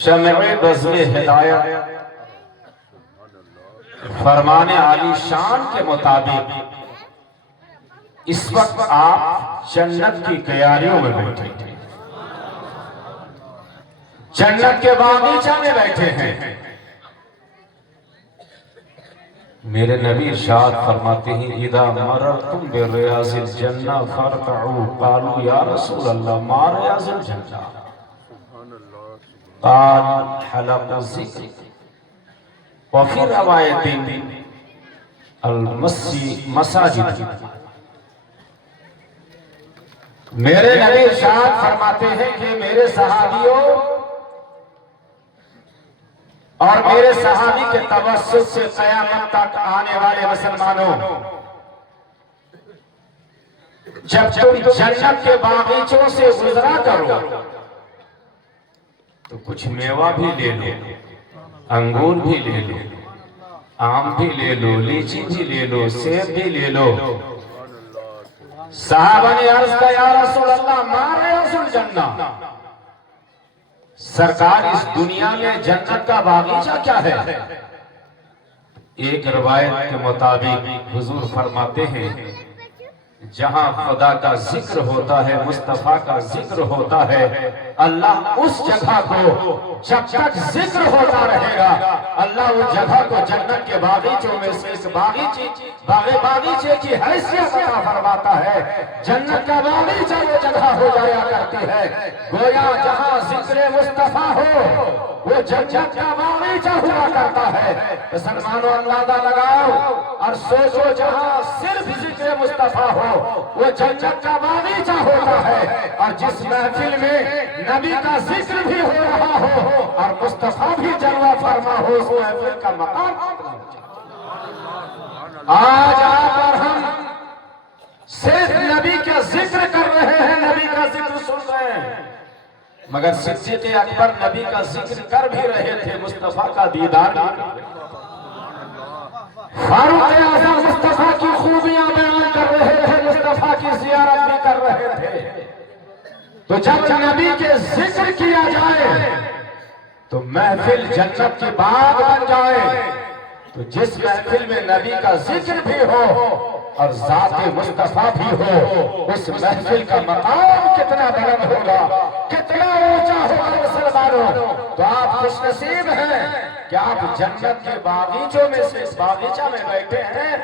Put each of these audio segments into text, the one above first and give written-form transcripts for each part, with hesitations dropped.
شمع بزم ہدایت فرمان عالی شان کے مطابق اس وقت آپ جنت کی تیاریوں میں بیٹھے تھے، جنت کے باغیچہ میں بیٹھے ہیں۔ میرے نبی ارشاد فرماتے ہیں اذا مررتم بریاض الجنہ فارتعوا قالوا یا رسول اللہ ما ریاض الجنہ قال حلق الذکر وفي روایت المساجد۔ میرے نبی ارشاد فرماتے ہیں کہ میرے صحابیوں اور میرے صحابی کے توسط سے قیامت تک آنے والے مسلمانوں، جب تم جنت کے باغیچوں سے گزرا کرو تو کچھ میوہ بھی لے لو، انگور بھی لے لو، آم بھی لے لو، لیچی بھی لے لو، سیب بھی لے لو۔ صحابہ نے عرض کیا یا رسول اللہ ما ریاض الجنہ، سرکار اس دنیا میں جنت کا باغیچہ کیا ہے؟ ایک روایت کے مطابق حضور فرماتے ہیں جہاں خدا کا ذکر ہوتا ہے، مصطفیٰ کا ذکر ہوتا ہے، اللہ اس جگہ کو جب تک ذکر ہوتا رہے گا اللہ اس جگہ کو جنت کے باغیچوں میں سے اس باغیچے کی حیثیت عطا فرماتا ہے۔ جنت کا باغیچہ وہ جگہ ہو جایا کرتی ہے گویا جہاں ذکر مصطفیٰ ہو وہ جنت کا باغیچہ ہوا کرتا ہے۔ مسلمانوں اندازہ لگاؤ اور سوچو جہاں صرف ذکر مصطفیٰ ہو وہ جنت کا باغیچہ ہوتا ہے، اور جس محفل میں نبی کا ذکر بھی ہو رہا ہو اور مصطفیٰ بھی جلوہ فرما ہو اس محفل کا مقام کتنا ہو جائے۔ آج آپ اور ہم صرف نبی کا ذکر کر رہے ہیں، نبی کا ذکر سن رہے ہیں، مگر صدیق اکبر نبی کا ذکر کر بھی رہے تھے، مصطفیٰ کا دیدار بھی کر رہے تھے، فاروق اعظم مصطفیٰ کی خوبیاں بیان کر رہے تھے، مصطفیٰ کی زیارت بھی کر رہے تھے۔ تو جب نبی کے ذکر کیا جائے تو محفل جنت کی باغ بن جائے، تو جس محفل میں نبی کا ذکر بھی ہو اور ذات مصطفیٰ بھی ہو اس محفل کا مقام کتنا بلند ہوگا، کتنا اونچا ہوگا مسلمانوں۔ تو آپ خوش نصیب ہیں کہ آپ جنت کے باغیچوں میں سے اس باغیچہ میں بیٹھے ہیں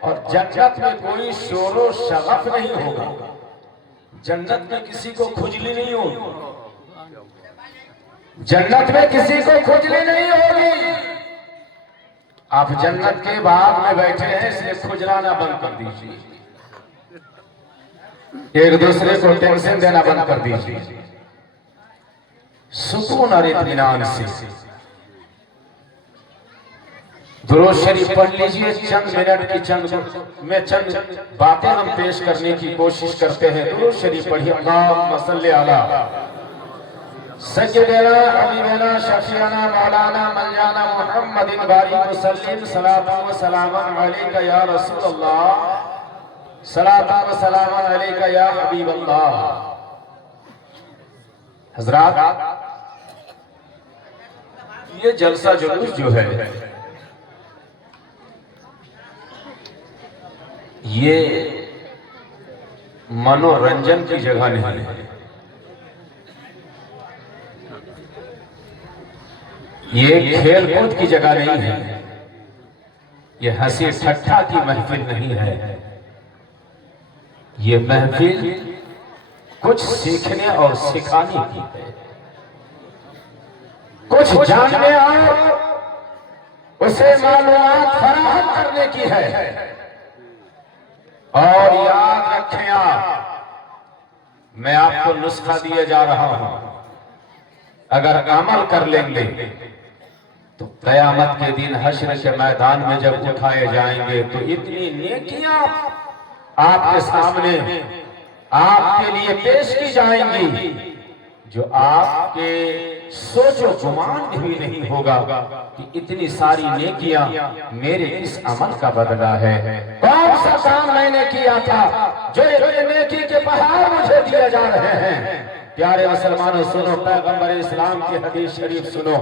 اور جنت میں کوئی شور و شغف نہیں ہوگا، جنت میں کسی کو کھجلی نہیں ہوگی، جنت میں کسی کو کھجلی نہیں ہوگی۔ آپ جنت کے باغ میں بیٹھے ہیں اس لیے کھجلانا بند کر دیجیے، ایک دوسرے کو ٹینشن دینا بند کر دیجیے، سکون اور اطمینان سے درود شریف پڑھ لیجئے۔ چند منٹ کی چند باتیں ہم پیش کرنے کی کوشش کرتے ہیں۔ درود شریف پڑھیے۔ اللہم صلی علی سیدنا حبیبنا شفیعنا مولانا منجانا محمد بارک وسلم صلاۃ و سلام علیک یا رسول اللہ، صلاۃ و سلام علیک یا حبیب اللہ۔ حضرات یہ جلسہ جلوس جو ہے یہ منورنجن کی جگہ نہیں ہے، یہ کھیل کود کی جگہ نہیں ہے، یہ ہنسی ٹھٹھا کی محفل نہیں ہے، یہ محفل کچھ سیکھنے اور سکھانے کی ہے، کچھ جاننے اور اسے معلومات فراہم کرنے کی ہے۔ اور یاد رکھیں میں آپ کو نسخہ دیے جا رہا ہوں، اگر عمل کر لیں گے تو قیامت کے دن حشر کے میدان میں جب اٹھائے جائیں گے تو اتنی نیکیاں آپ کے سامنے آپ کے لیے پیش کی جائیں گی جو آپ کے سوچ و گمان بھی نہیں ہوگا کہ اتنی ساری نیکیاں میرے اس عمل کا بدلہ ہے۔ کون سا کام میں نے کیا تھا جو اتنے نیکی کے پہاڑ مجھے دیے جا رہے ہیں؟ پیارے مسلمانوں سنو پیغمبر اسلام کی حدیث شریف سنو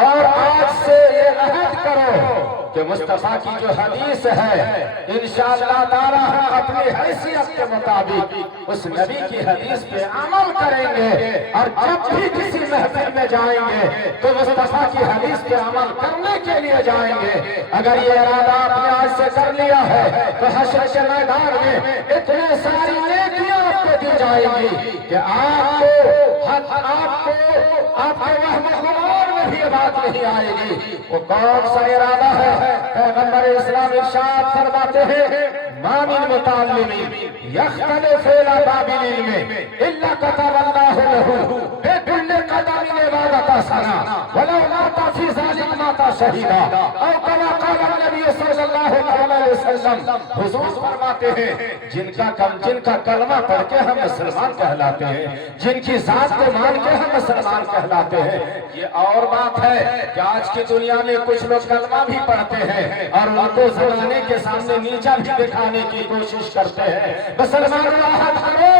اور آج سے یہ عہد کرو کہ مصطفیٰ کی جو حدیث ہے انشاءاللہ تعالی ہم اپنی حیثیت کے مطابق اس نبی کی حدیث پہ عمل کریں گے، اور جب بھی کسی محفل میں جائیں گے تو مصطفیٰ کی حدیث پہ عمل کرنے کے لیے جائیں گے۔ اگر یہ ارادہ آپ نے آج سے کر لیا ہے تو حشر کے میدان میں اتنے ساری نیکیاں آپ کو دی جائیں گی کہ آپ کو وہم گمان میں بھی یہ بات نہیں آئے گی۔ وہ کون سا ارادہ ہے؟ پیغمبر اسلام ارشاد فرماتے ہیں ما من متعلم یختلف الی باب العلم الا كتب اللہ له بكل قدم عبادۃ سنہ ولو مات فی ذلک مات شہیدا او کما قال النبی صلی اللہ علیہ وسلم۔ حضور فرماتے ہیں جن کا کلمہ پڑھ کے ہم مسلمان کہلاتے ہیں، جن کی ذات کو مان کے ہم مسلمان کہلاتے ہیں۔ یہ اور بات ہے کہ آج کی دنیا میں کچھ لوگ کلمہ بھی پڑھتے ہیں اور ان کو زمانے کے سامنے نیچا بھی دکھانے کی کوشش کرتے ہیں۔ مسلمانوں عہد کرو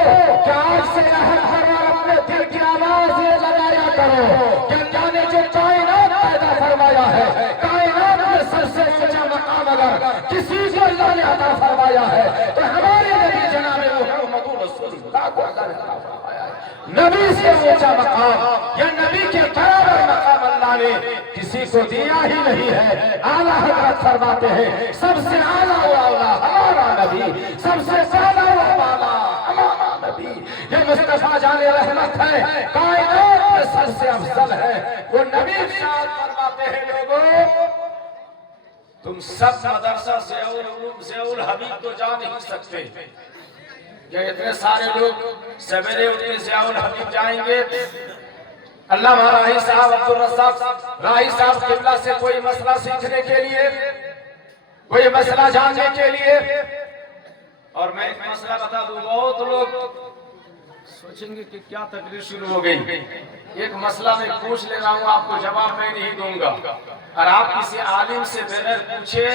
کہ آج سے عہد کرو اور اپنے دل کی آواز یہ لگایا کرو کہ اللہ نے جو کائنات پیدا فرمایا ہے، کائنات میں سب سے اونچا مقام اگر کسی کو اللہ نے عطا فرمایا ہے تو ہمارے نبی جناب محمد رسول اللہ کو اللہ نے عطا فرمایا ہے۔ نبی سے اونچا مقام یا نبی کے برابر مقام اللہ نے کسی کو دیا ہی نہیں ہے۔ اعلیٰ حضرت فرماتے ہیں سب سے اعلیٰ و اولیٰ ہمارا نبی، سب سے اعلیٰ و بالا ہمارا نبی۔ یہ مصطفیٰ جان رحمت ہے، کائنات میں سب سے افضل ہے۔ وہ نبی ارشاد فرماتے ہیں لوگوں تم سب مدرسہ ضیاء الحبیب تو جا نہیں سکتے کہ اتنے سارے لوگ سویرے اٹھے ضیاء الحبیب جائیں گے۔ علامہ راہی صاحب عبدالرزاق راہی صاحب قبلہ سے کوئی مسئلہ سیکھنے کے لیے، کوئی مسئلہ جاننے کے لیے، اور میں ایک مسئلہ بتا دوں بہت لوگ سوچیں گے کہ کیا تقریر شروع ہو گئی۔ ایک مسئلہ میں پوچھ لے رہا ہوں، آپ کو جواب میں نہیں دوں گا، اور آپ کسی عالم سے بغیر پوچھے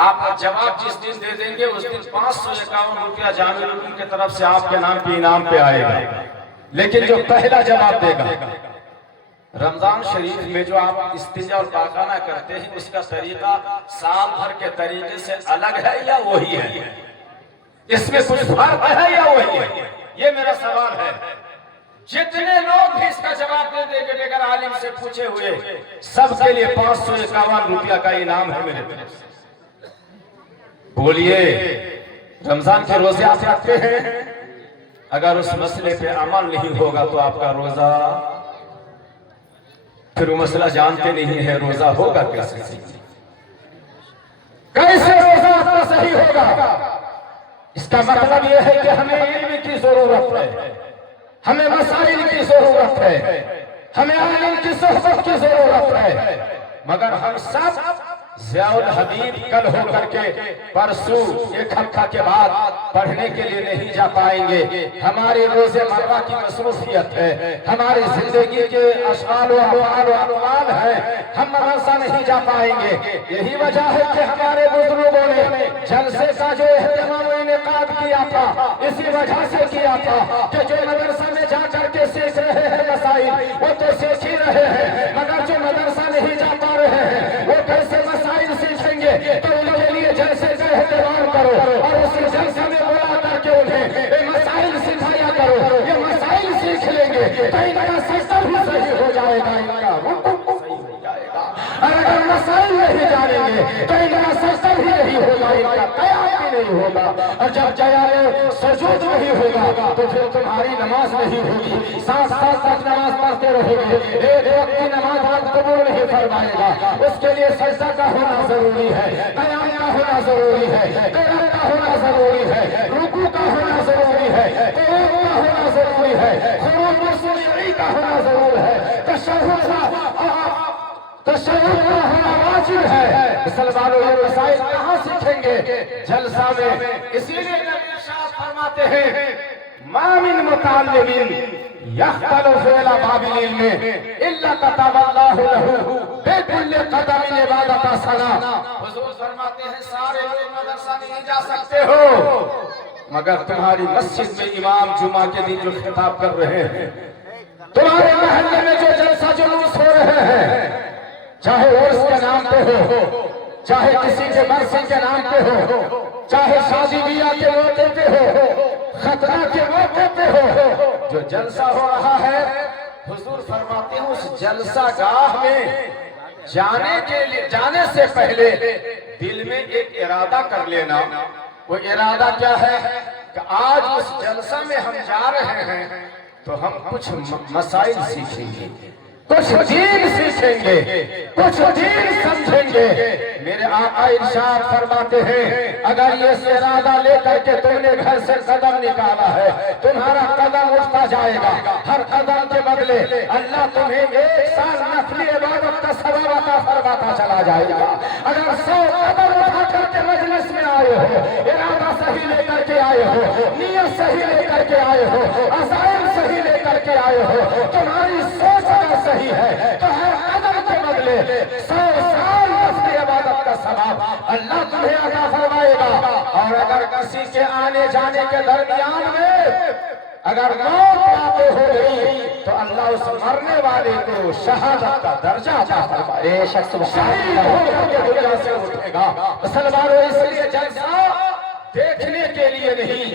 آپ جواب جس دن دے دیں گے اس دن 551 روپیہ جامع العلوم کی طرف سے آپ کے نام کی انعام پہ آئے گا۔ لیکن جو پہلا جواب دے گا رمضان شریف میں جو آپ استنجا اور پاخانہ کرتے ہیں اس کا طریقہ سال بھر کے طریقے سے الگ ہے یا وہی ہے؟ اس میں کچھ فرق ہے یا وہی ہے؟ یہ میرا سوال ہے۔ جتنے لوگ بھی اس کا جواب دے دیں گے بغیر عالم سے پوچھے ہوئے، سب کے لیے 551 روپیہ کا انعام ہے میرے طرف سے۔ بولیے رمضان کے روزے آپ رکھتے ہیں؟ اگر اس مسئلے پہ عمل نہیں ہوگا تو آپ کا روزہ، پھر وہ مسئلہ جانتے نہیں ہے روزہ ہوگا کیسے؟ کیسے روزہ آپ کا صحیح ہوگا؟ اس کا مطلب یہ ہے کہ ہمیں علم کی ضرورت ہے، ہمیں مسائل کی ضرورت ہے، ہمیں عالم کی صحبت کی ضرورت ہے، مگر ہم سب ضیاء الحبیب کل ہو کر کے پرسوں ایک ہفتہ کے بعد پڑھنے کے لیے نہیں جا پائیں گے۔ ہماری روز مرہ کی مصروفیت ہے، ہماری زندگی کے اشغال و اموال و اموال ہے، ہم مدرسہ نہیں جا پائیں گے۔ یہی وجہ ہے کہ ہمارے بزرگوں نے جلسے کا جو اہتمام و انعقاد کیا تھا اسی وجہ سے کیا تھا کہ جو مدرسہ میں جا کر کے سیکھ رہے ہیں مسائل وہ تو سیکھ ہی رہے ہیں، مگر جو مدرسہ نہیں جا پا رہے ہیں وہ کیسے مسائل سیکھیں گے؟ تو ان کے لیے جلسے کا اہتمام کرو اور اسی جلسے میں بلا کر کے انہیں یہ مسائل سکھایا کرو، یہ مسائل سیکھ لیں گے تو ان کا سجدہ بھی صحیح ہو جائے گا، ان کا رکوع صحیح ہو جائے گا، اور اگر مسائل نہیں جانیں گے تو ان کا سجدہ بھی نہیں ہوگا، ان کا قیام بھی نہیں ہوگا، اور جب قیام سجود نہیں ہوگا تو پھر تمہاری نماز نہیں ہوگی، ساتھ ساتھ نماز پڑھتے رہو گے، ایک وقت کی نماز آپ قبول نہیں فرمائے گا۔ اس کے لیے سجدہ کا ہونا ضروری ہے، قیام کا ہونا ضروری ہے، قیام کا ہونا ضروری ہے، رکوع کا ہونا ضروری ہے، قیام کا ہونا ضروری ہے، خروج مسلمی کا ہونا ضرور ہے، تشہد کا ہونا واجب ہے۔ مسلمانوں یہ مسائل کہاں سیکھیں گے؟ جلسہ میں۔ اسی لیے نبی ارشاد فرماتے ہیں ما من متعلم یختلف الی باب العلم الا كتب اللہ له بكل قدم عبادۃ سنہ۔ حضور فرماتے ہیں سارے لوگ مدرسہ نہیں جا سکتے ہو مگر تمہاری مسجد میں امام جمعہ کے دن جو خطاب کر رہے ہیں، تمہارے محلے میں جو جلسہ جلوس ہو رہے ہیں، چاہے عرس کے نام پہ ہو، چاہے کسی کے مرثی کے نام پہ ہو، چاہے شادی بیاہ کے موقع پہ ہو، ختنہ کے موقع پہ ہو، جو جلسہ ہو رہا ہے، حضور فرماتے ہیں اس جلسہ گاہ میں جانے سے پہلے دل میں ایک ارادہ کر لینا۔ وہ ارادہ کیا ہے کہ آج اس جلسہ میں ہم جا رہے ہیں تو ہم کچھ مسائل سیکھیں گے، کچھ دین سیکھیں گے، کچھ دین سمجھیں گے۔ میرے آقا ارشاد فرماتے ہیں اگر یہ ارادہ لے کر کے تم نے گھر سے قدم نکالا ہے، تمہارا قدم اٹھتا جائے گا، ہر قدم کے بدلے اللہ تمہیں 1 سال نفلی عبادت کا ثواب عطا فرماتا چلا جائے گا۔ اگر 100 قدم اٹھا کر کے مجلس میں آئے ہو، ارادہ صحیح لے کر کے آئے ہو، نیت صحیح لے کر کے آئے ہو، عزائم صحیح لے کر کے آئے ہو، تمہاری سوچ اگر صحیح ہے تو ہر قدم کے بدلے 100 سال نفلی عبادت کا ثواب اللہ تمہیں عطا فرمائے گا۔ اور اگر کسی کے آنے جانے کے درمیان میں اگر موت واقع ہو گئی تو اللہ اس مرنے والے کو شہادت کا درجہ عطا فرمائے، شہید ہو کر کے دنیا سے اٹھے گا۔ مسلمانوں، اس لیے جلسہ دیکھنے کے لیے نہیں،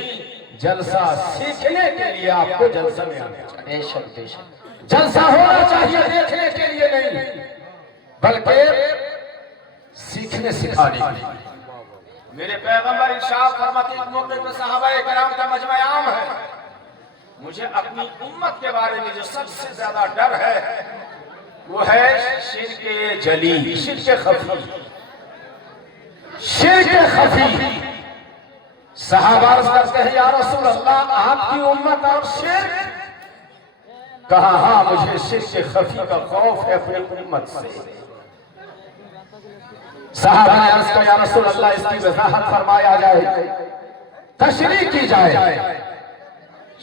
جلسہ سیکھنے کے لیے آپ کو جلسہ میں آنا چاہیے۔ جلسہ ہونا چاہیے دیکھنے کے لیے نہیں، بلکہ سیکھنے سکھانے کے لیے۔ میرے پیغمبر ارشاد فرماتے ہیں، ایک موقع پہ صحابہ کرام کا مجمع عام ہے، مجھے اپنی امت کے بارے میں جو سب سے زیادہ ڈر ہے وہ ہے شرک جلی، شرک خفی، شرک خفی۔ صحابہ عرض کرتے ہیں یا رسول اللہ آپ کی امت اور شرک؟ کہا ہاں مجھے شرک خفی کا خوف ہے اپنی امت سے۔ صحابہ نے عرض کہا یا رسول اللہ اس کی وضاحت فرمایا جائے، تشریح کی جائے۔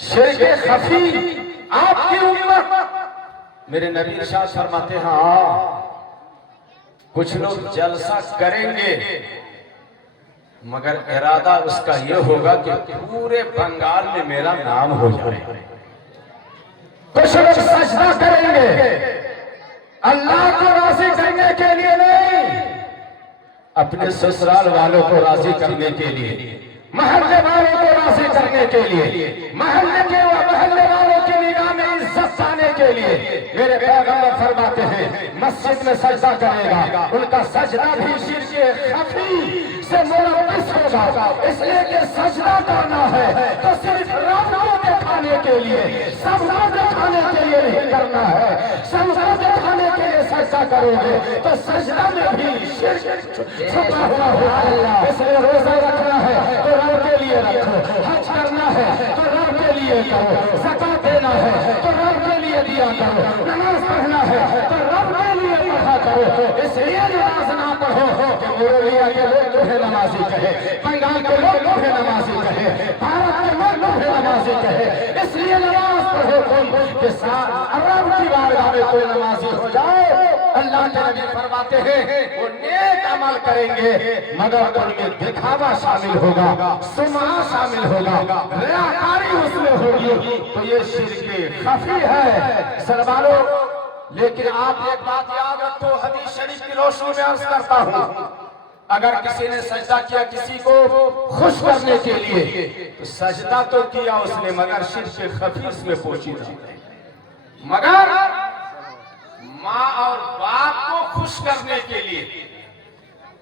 شرک خفی آپ کی امت؟ میرے نبی ارشاد فرماتے ہیں ہاں کچھ لوگ جلسہ کریں گے مگر ارادہ اس کا یہ ہوگا کہ پورے بنگال میں میرا نام ہو جائے۔ کچھ لوگ سجدہ کریں گے اللہ کو راضی کرنے کے لیے نہیں، اپنے سسرال والوں کو راضی کرنے کے لیے، محلے والوں کو راضی کرنے کے لیے، محلے والوں کی نگاہ میں عزت پانے کے لیے۔ میرے پیغمبر فرماتے ہیں مسجد میں سجدہ کرے گا، ان کا سجدہ بھی شرک خفی سے ملوث ہوگا، اس لیے کہ سجدہ کرنا ہے تو صرف رب کو دکھانے کے لیے، سب کو دکھانے کے لیے نہیں کرنا ہے۔ سب کو دکھانے کے لیے سجدہ کرو گے تو سجدہ میں بھی شرک چھپا ہوا ہوگا۔ اس لیے روزہ رکھنا ہے تو رب کے لیے رکھو، حج کرنا ہے تو رب کے لیے کرو، زکات دینا ہے تو رب کے لیے دیا کرو، نماز پڑھنا ہے تو رب کے لیے پڑھا کرو۔ اس لیے نماز نہ پڑھو کہ مورولیا کے لوگ تمہیں نمازی کہے، بنگال کے لوگ تمہیں نمازی کہے، بھارت کے لوگ تمہیں نمازی کہے۔ اس لیے نماز پڑھو تم کہ رب کی بارگاہ میں کوئی نمازی ہو جائے۔ اللہ کے نبی فرماتے ہیں وہ نیک عمل کریں گے مگر ان میں دکھاوا شامل ہوگا، سمعہ شامل ہوگا، ریاکاری اس میں ہوگی، تو یہ شرک خفی ہے۔ سرباروں لیکن آپ ایک بات یاد رکھو، حدیث شریف کی روشنی میں عرض کرتا ہوں، اگر کسی نے سجدہ کیا کسی کو خوش کرنے کے لیے تو سجدہ تو کیا اس نے مگر شرک خفی اس میں پوشیدہ ہے۔ مگر ماں اور باپ کو خوش کرنے کے لیے،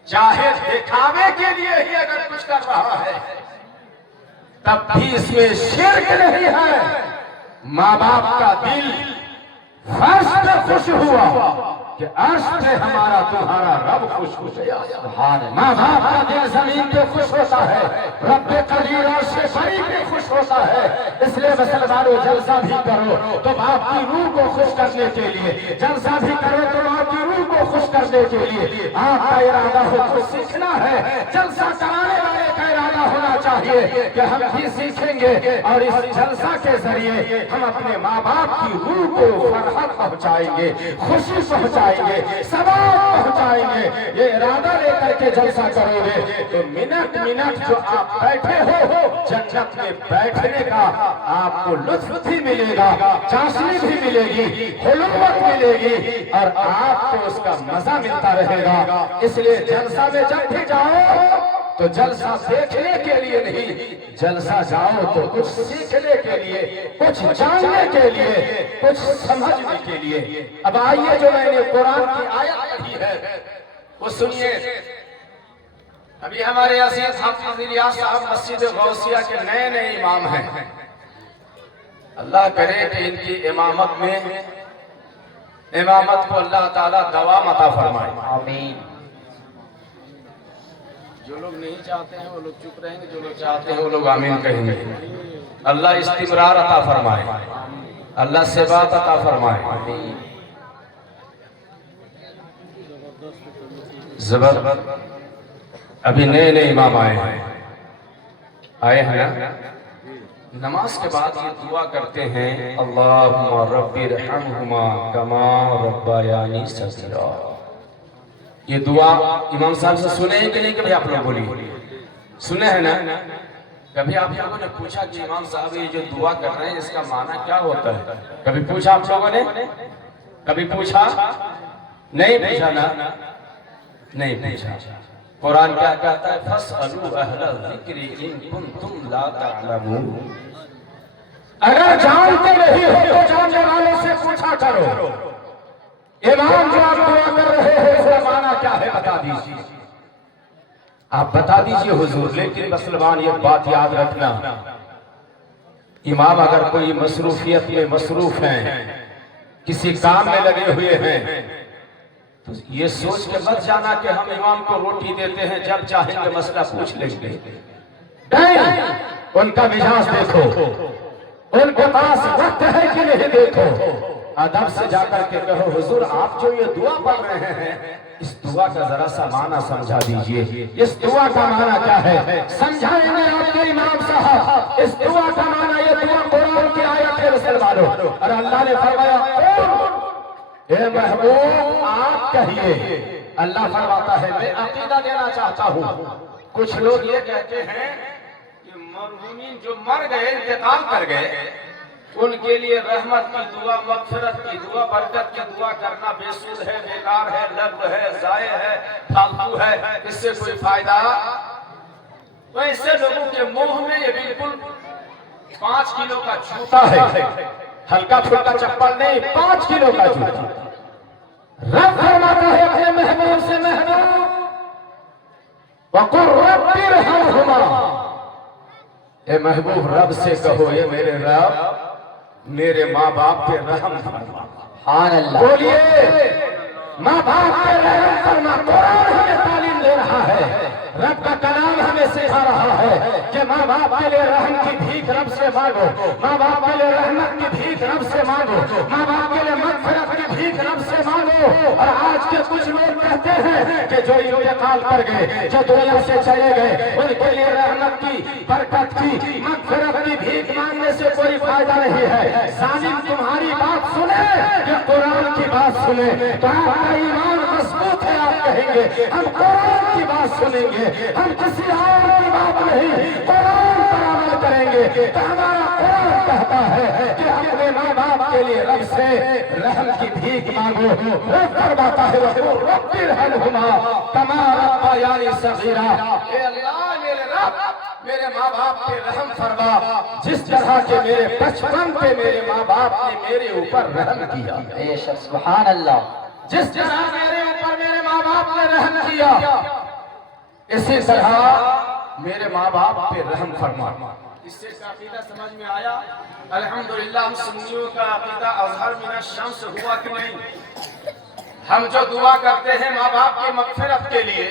چاہے دکھاوے کے لیے ہی اگر کچھ کر رہا ہے تب بھی اس میں شرک نہیں ہے۔ ماں باپ کا دل فرش پہ خوش ہوا کہ عرش پہ ہمارا تمہارا رب خوش ہو گیا۔ ماں باپ کا دل زمین پہ خوش ہوتا ہے، رب قدیر عرش بری پہ خوش ہوتا ہے۔ اس لیے مسلمانوں جلسہ بھی کرو تو باپ کی روح کو خوش کرنے کے لیے، جلسہ بھی کرو تو باپ کی روح کو خوش کرنے کے لیے آپ کا ارادہ ہو کچھ سیکھنا ہے، جلسہ کرانے والے کا ارادہ ہونا چاہیے کہ ہم بھی سیکھیں گے اور اس جلسہ کے ذریعے ہم اپنے ماں باپ کی روح کو فرحت پہنچائیں گے، خوشی پہنچائیں گے، ثواب پہنچائیں گے۔ یہ ارادہ لے کر کے جلسہ کرو گے تو منٹ منٹ جو آپ بیٹھے ہو جنت میں بیٹھنے کا آپ کو لطف بھی ملے گا، چاشنی بھی ملے گی، خلوت ملے گی اور آپ کو اس کا مزہ ملتا رہے گا۔ اس لیے جلسہ میں جب بھی جاؤ تو جلسہ دیکھنے کے لیے نہیں، جلسہ جاؤ تو کچھ سیکھنے کے لیے، کچھ جاننے کے لیے، کچھ سمجھنے کے لیے۔ اب آئیے جو میں نے قرآن کی آیت پڑھی ہے وہ سنیے۔ ابھی ہمارے عزیز حافظ الیاس صاحب مسجد غوثیہ کے نئے نئے امام ہیں، اللہ کرے کہ ان کی امامت میں امامت کو اللہ تعالیٰ دوام عطا فرمائے، آمین۔ جو لوگ نہیں چاہتے ہیں وہ لوگ چپ رہیں گے، جو لوگ چاہتے ہیں وہ لوگ آمین کہیں گے۔ اللہ استمرار عطا فرمائے، اللہ ثبات عطا فرمائے، آمین۔ زبر ابھی نئے نئے امام آئے ہیں نا، نماز کے بعد یہ دعا کرتے ہیں اللہم رب ارحمہما کما ربیانی صغیرا۔ یہ دعا امام صاحب سے سنے ہیں کہ نہیں؟ کبھی آپ لوگ بولیے سنے ہیں نا؟ کبھی آپ لوگوں نے پوچھا کہ امام صاحب یہ جو دعا کر رہے ہیں اس کا معنی کیا ہوتا ہے؟ کبھی پوچھا آپ لوگوں نے؟ کبھی پوچھا؟ نہیں پوچھا نا؟ نہیں پوچھا۔ قرآن کیا کہتا ہے؟ فَاسْأَلُوا أَهْلَ الذِّكْرِ إِن كُنتُمْ لَا تَعْلَمُونَ۔ اگر جانتے نہیں ہو تو جاننے والوں سے پوچھا کرو۔ امام جو آپ دعا کر رہے ہیں اس کا معنی کیا ہے بتا دیجیے، آپ بتا دیجیے حضور۔ لیکن مسلمان یہ بات یاد رکھنا، امام اگر کوئی مصروفیت میں مصروف ہیں، کسی کام میں لگے ہوئے ہیں، تو یہ سوچ کے مت جانا کہ ہم امام کو روٹی دیتے ہیں جب چاہیں گے مسئلہ پوچھ لیں گے۔ نہیں، ان کا مزاج دیکھو، ان کے پاس وقت ہے کہ نہیں دیکھو۔ ادب سے جا کر کے کہو حضور آپ جو یہ دعا پڑھ رہے ہیں اس دعا کا ذرا سا معنی سمجھا دیجئے، اس دعا کا معنی کیا ہے سمجھائیں گے آپ کے امام صاحب۔ اس دعا کا معنی، یہ دعا قرآن کی آیت ہے مسلمانوں، اور اللہ نے فرمایا اے محبوب آپ کہیے۔ اللہ فرماتا ہے میں عقیدہ دینا چاہتا ہوں۔ کچھ لوگ یہ کہتے ہیں کہ مرحومین جو مر گئے، انتقال کر گئے، ان کے لیے رحمت کی دعا، مغفرت کی دعا، برکت کی دعا کرنا بے سود ہے، بیکار ہے، لغو ہے، ضائع ہے، فالتو ہے، اس سے کوئی فائدہ۔ ویسے لوگوں کے منہ میں یہ بالکل 5 کلو کا جوتا ہے، ہلکا پھلکا چپل نہیں، 5 کلو کا جوتا۔ رب فرماتا ہے اپنے محبوب سے محبوب وَقُلْ رَبِّ ارْحَمْهُمَا، اے محبوب رب سے کہو اے میرے رب میرے ماں باپ پہ رحم فرما۔ سبحان اللہ، بولیے ماں باپ پہ رحم فرما۔ قرآن ہمیں تعلیم دے رہا ہے، رب کا کلام ہمیں سکھا رہا ہے کہ ماں باپ کے لیے رحم کی بھیک رب سے مانگو، ماں باپ کے لیے رحمت کی بھیک رب سے مانگو، ماں باپ کے لیے مغفرت کی بھیک رب سے مانگو۔ اور آج کے کچھ لوگ کہتے ہیں کہ جو انتقال کر گئے، جو دنیا سے چلے گئے، ان کے لیے رحمت کی، برکت کی، مغفرت کی بھیک مانگنے سے کوئی فائدہ نہیں ہے۔ ظالم تمہاری بات سنے یا قرآن کی بات سنے تو آپ کا ایمان مضبوط ہے، آپ کہیں گے ہم قرآن کی بات سنیں گے، ہم کسی اور کی بات نہیں، قرآن پر عمل کریں گے۔ تو ہمارا قرآن کہتا ہے کہ اپنے ماں باپ کے لیے رب سے رحم کی بھیک مانگو۔ رب فرماتا ہے وَقُلْ رَبِّ ارْحَمْهُمَا كَمَا رَبَّيَانِي صَغِيرًا، اے اللہ میرے رب میرے ماں باپ پہ رحم فرما جس طرح کہ میرے بچپن پہ میرے ماں باپ نے میرے اوپر رحم کیا۔ بے شک سبحان اللہ، جس طرح میرے اوپر میرے ماں باپ نے رحم کیا اسی طرح میرے ماں باپ پہ رحم فرما۔ اس سے عقیدہ سمجھ میں آیا؟ الحمدللہ ہم سنیوں کا عقیدہ اظہر من الشمس ہوا کہ نہیں؟ ہم جو دعا کرتے ہیں ماں باپ کی مغفرت کے لیے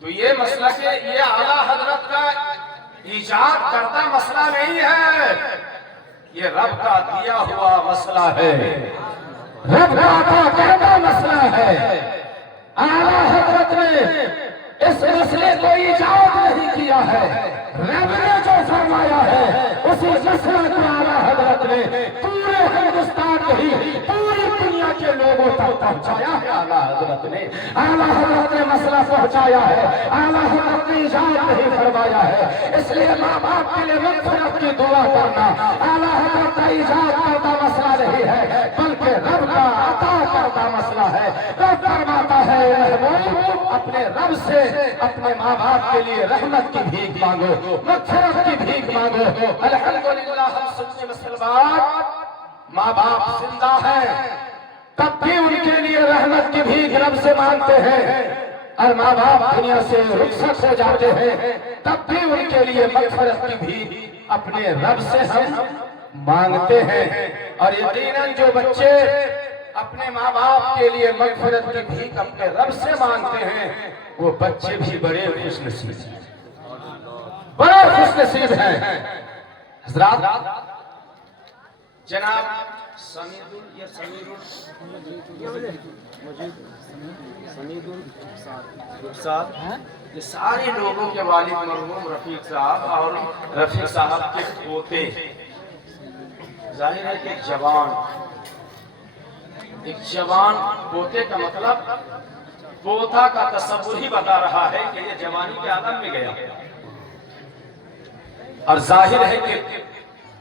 تو یہ مسئلہ کہ یہ اعلیٰ حضرت کا ایجاد کردہ مسئلہ نہیں ہے، یہ رب کا دیا ہوا مسئلہ ہے، رب کا عطا کردہ مسئلہ ہے۔ اعلیٰ حضرت نے اس مسئلے کو ایجاد نہیں کیا، دیا ہے، رب نے جو فرمایا ہے اسی مسئلہ کو اعلیٰ حضرت نے پورے ہندوستان نہیں پوری دنیا کے لوگوں تک پہنچایا ہے۔ اعلیٰ حضرت نے مسئلہ پہنچایا ہے، اعلیٰ حضرت نے ایجاد نہیں فرمایا ہے۔ اس لیے ماں باپ کے لیے مغفرت کی دعا کرنا اعلیٰ حضرت کا ایجاد کرتا مسئلہ نہیں ہے، بلکہ رب کا عطا کرتا مسئلہ ہے۔ رب فرماتا ہے اے محبوب اپنے رب سے اپنے ماں باپ کے لیے رحمت کی بھیک مانگو، مغفرت کی بھیک مانگو۔ الحمدللہ ہم سنی مسلمان ماں باپ زندہ ہیں تب بھی ان کے لیے رحمت کی بھیک رب سے مانگتے ہیں، اور ماں باپ دنیا سے رخصت ہو جاتے ہیں تب بھی ان کے لیے مغفرت کی بھیک اپنے رب سے ہم مانگتے ہیں۔ اور یقیناً جو بچے اپنے ماں باپ کے لیے مغفرت کی بھیک اپنے رب سے مانگتے ہیں وہ بچے بھی بڑے خوش نصیب ہیں، بڑے خوش نصیب ہیں۔ حضرات جناب یہ سارے لوگوں کے والد مرحوم رفیق صاحب اور رفیق صاحب کے پوتے، ظاہر ہے کہ ایک جوان پوتے کا مطلب پوتا کا تصور ہی بتا رہا ہے کہ یہ جوانی کے عالم میں گیا، اور ظاہر ہے کہ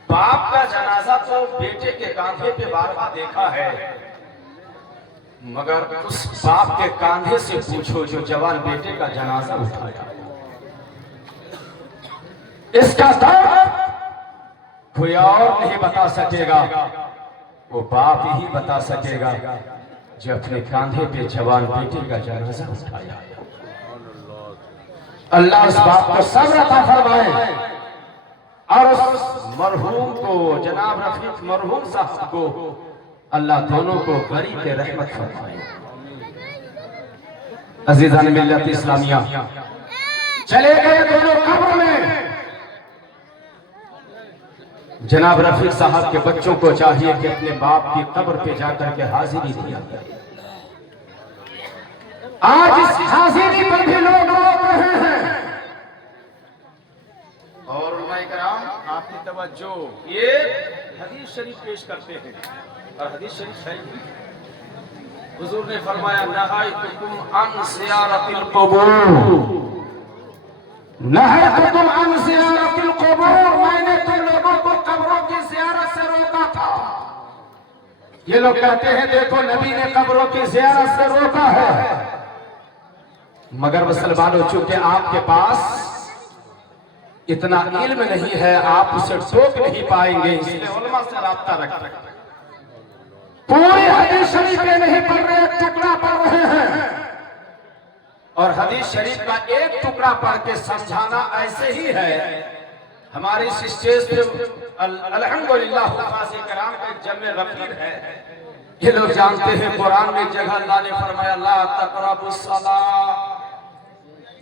باپ کا جنازہ تو بیٹے کے کاندھے پہ بار بار دیکھا ہے، مگر اس باپ کے کاندھے سے پوچھو جو جوان بیٹے کا جنازہ اٹھایا، اس کا درد کوئی اور نہیں بتا سکے گا، وہ باپ ہی بتا سکے گا جو اپنے کاندھے پہ جوان بیٹے کا جنازہ اٹھایا۔ اللہ اس باپ کو صبر عطا فرمائے اور اس مرحوم کو جناب رفیق مرحوم صاحب کو اللہ دونوں کو غریب رحمت فرمائے۔ عزیزان ملت اسلامیہ چلے گئے دونوں قبر میں، جناب رفیق صاحب کے بچوں کو چاہیے کہ اپنے باپ کی قبر پہ جا کر کے حاضری دیا کریں۔ آج اس حاضری پر بھی لوگ روک رہے ہیں، اور علماء کرام آپ کی توجہ یہ حدیث شریف پیش کرتے ہیں، اور حدیث شریف ہے حضور نے فرمایا نہایتکم عن زیارت القبور، نہایتکم عن زیارت القبور، میں نے تم لوگوں کو قبروں کی زیارت سے روکا تھا۔ یہ لوگ کہتے ہیں دیکھو نبی نے قبروں کی زیارت سے روکا ہے، مگر مسلمانوں چونکہ آپ کے پاس اتنا علم نہیں ہے آپ اسے ٹوک نہیں پائیں گے، اس لیے علماء سے رابطہ رکھیں۔ پوری حدیث شریف پہ نہیں پڑھ رہے، ایک ٹکڑا پڑھ رہے ہیں، اور حدیث شریف کا ایک ٹکڑا پڑھ کے سمجھانا ایسے ہی ہے۔ ہماری اس اسٹیج پہ الحمدللہ حفاظ کرام کا ایک جمع غفیر ہے، یہ لوگ جانتے ہیں قرآن میں جگہ اللہ نے فرمایا لا تقربوا الصلاۃ،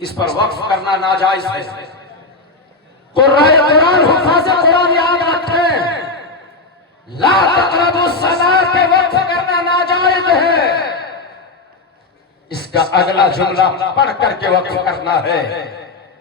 اس پر وقف کرنا ناجائز ہے۔ قرآن حفاظ قرآن یاد رکھیں، لا تقربوا الصلاۃ پہ وقف کرنا ناجائز ہے، اس کا اگلا جملہ پڑھ کر کے وقف کرنا ہے۔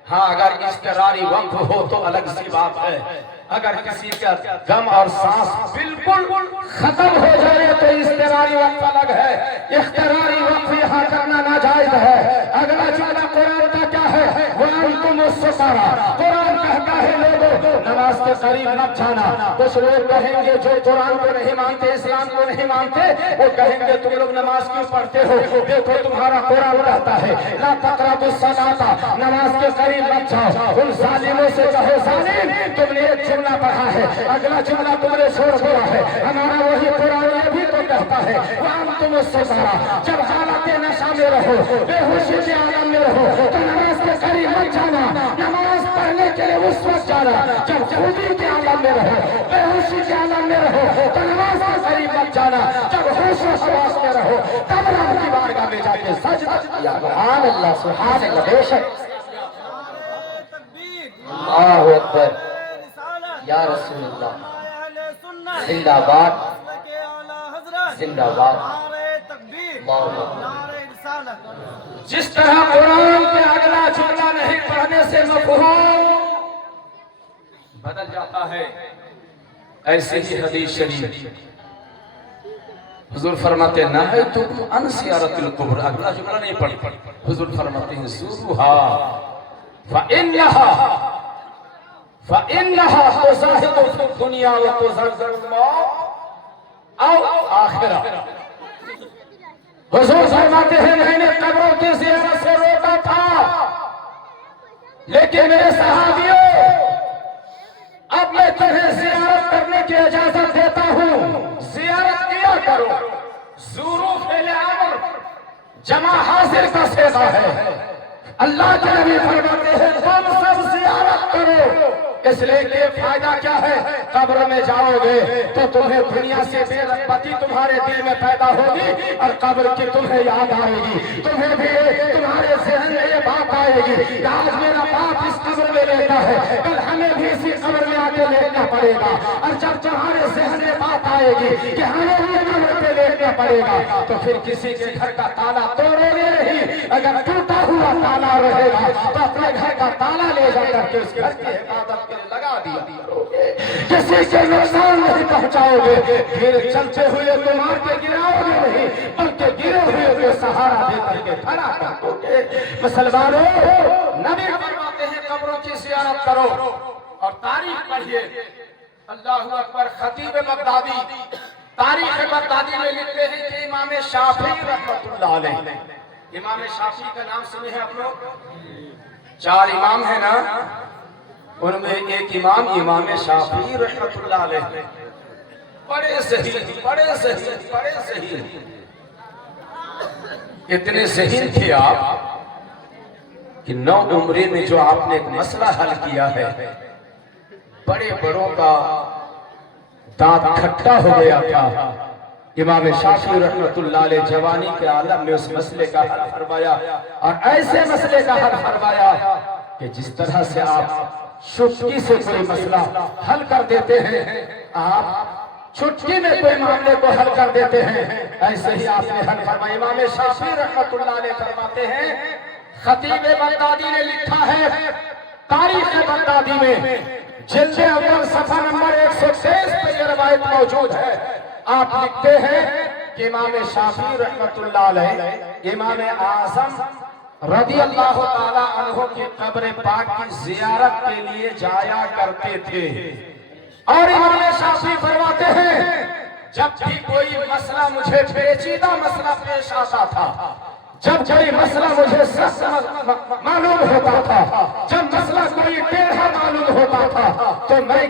ہاں اگر اضطراری وقف ہو تو الگ سی بات ہے، اگر کسی کا دم اور سانس بالکل ختم ہو جائے تو اضطراری وقف الگ ہے، اضطراری وقف یہاں کرنا ناجائز ہے۔ اگلا جملہ قرآن کا کیا ہے؟ وَأَنْتُمُ السُّكَارَىٰ، قرآن کہتا ہے لوگوں نماز کے قریب مت جانا۔ کچھ لوگ کہیں گے جو قرآن کو نہیں مانتے، اسلام کو نہیں مانتے، وہ کہیں گے تم لوگ نماز کیوں پڑھتے ہو؟ دیکھو تمہارا قرآن کہتا ہے لا تقربوا الصلاۃ، نماز کے قریب مت جاؤ۔ ان ظالموں سے کہو ظالم تم نے ایک جملہ پڑھا ہے، اگلا جملہ تم نے چھوڑ دیا ہے۔ ہمارا وہی قرآن یہ بھی تو کہتا ہے وَأَنْتُمُ السُّكَارَىٰ، جب حالت نشہ میں رہو، بے ہوشی کے عالم میں رہو تو نماز کے قریب مت جانا۔ نماز پڑھنے کے لیے اس وقت جانا جب خودی کے عالم میں رہو، بے ہوشی کے عالم میں رہو تو نماز کے قریب مت جانا۔ جب ہوش و حواس میں رہو تب رب کی بارگاہ میں جا کے سجدہ کیا۔ سبحان اللہ سبحان اللہ، بے شک اللہ اکبر یا رسول اللہ، زندہ باد زندہ باد اللہ اکبر۔ جس طرح قرآن کے اگلا جملہ نہیں پڑھنے سے مفہوم بدل جاتا ہے. ایسے ہی حدیث شریف حضور فرماتے ہیں نہیتکم عن زیارت القبور. اگلا جملہ نہیں پڑھی. حضور فرماتے ہیں زوروها فإنها تزاہد فی الدنیا وتزلزل الموت او آخرہ. حضور فرماتے ہیں میں نے قبروں کی زیارت سے روکا تھا لیکن میرے صحابیوں اب میں تمہیں زیارت کرنے کی اجازت دیتا ہوں. زیارت کیا کرو. زورو فعل امر جمع حاضر کا صیغہ ہے. اللہ کے نبی فرماتے ہیں تم سب زیارت کرو. اس لیے کہ فائدہ کیا ہے؟ قبر میں جاؤ گے تو تمہیں دنیا سے بے رغبتی تمہارے دل میں پیدا ہوگی اور قبر کی تمہیں یاد آئے گی. تمہیں بھی تمہارے ذہن میں یہ بات آئے گی کہ آج میرا باپ اس قبر میں لیٹا ہے, کل ہمیں بھی اسی قبر میں آ کے لیٹنا پڑے گا. اور جب تمہارے ذہن میں بات آئے گی کہ ہمیں بھی قبر پہ لیٹنا پڑے گا تو پھر کسی کے گھر کا تالا توڑو گے نہیں. اگر ٹوٹا ہوا تالا رہے گا تو اپنے گھر کا تالا لے جا کر کے اس گھر کی حفاظت لگا دیا. کسی کے نقصان نہیں پہنچاؤ گے. پھر چلتے ہوئے تو مار کے گراؤ گے نہیں بلکہ گرے ہوئے کو سہارا دے کر کے کھڑا کر دو گے. مسلمانوں نبی فرماتے ہیں قبروں کی زیارت کرو اور تاریخ پڑھیے. اللہ اکبر. خطیب بغدادی تاریخ بغدادی میں لکھتے ہیں کہ امام شافعی رحمۃ اللہ علیہ. امام شافعی کا نام سنے ہیں آپ لوگ؟ 4 امام ہیں نا, ان میں ایک امام امام شافعی رحمۃ اللہ علیہ. بڑے صحیح اتنے صحیح تھے آپ کہ 9 عمرے میں جو آپ نے ایک مسئلہ حل کیا ہے, بڑے بڑوں کا دانت کھٹا ہو گیا تھا. امام شافعی رحمۃ اللہ علیہ جوانی کے عالم میں اس مسئلے کا حل فرمایا اور ایسے مسئلے کا حل فرمایا کہ جس طرح سے آپ چٹکی سے کوئی مسئلہ حل کر دیتے ہیں, آپ چٹکی میں کوئی معاملے کو حل کر دیتے ہیں, ایسے ہی آپ نے حل فرمایا. امام شافعی رحمۃ اللہ علیہ فرماتے ہیں خطیب بغدادی نے لکھا ہے تاریخ بغدادی میں جلد اول صفحہ نمبر 123 پہ یہ روایت موجود ہے. آپ لکھتے ہیں کہ امام شافعی رحمۃ اللہ علیہ امام اعظم رضی اللہ تعالیٰ عنہ کی قبر پاک کی زیارت کے لیے جایا کرتے تھے. اور امام شافعی فرماتے ہیں جب بھی کوئی مسئلہ مجھے پیچیدہ مسئلہ پیش آتا تھا, جب کوئی مسئلہ مجھے سخت معلوم ہوتا تھا, جب مسئلہ کوئی ٹیڑھا معلوم ہوتا تھا تو میں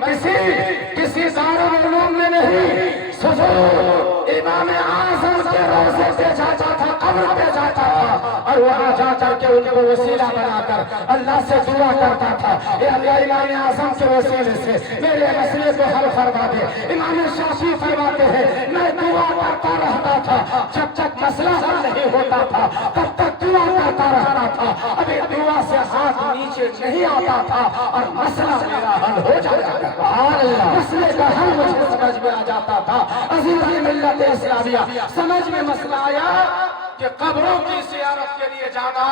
کسی دارالعلوم میں نہیں امام اعظم کے روضے پہ جاتا تھا, قبر پہ جاتا تھا اور وہاں جا کر کے ان کو وسیلہ بنا کر اللہ سے دعا کرتا تھا اے اللہ امام اعظم کے وسیلے سے میرے مسئلے کو حل فرما دے. امام شافعی فرماتے ہیں میں دعا کرتا رہتا تھا جب تک مسئلہ حل نہیں ہوتا تھا تب تک دعا کرتا رہتا تھا. ابھی دعا سے ہاتھ نیچے نہیں آتا تھا اور مسئلہ میرا حل ہو جاتا تھا. مسئلے کا حل مجھے سمجھ میں آ جاتا تھا. عزیزی ملت اسلامیہ سمجھ میں مسئلہ آیا کہ قبروں کی زیارت کے لیے جانا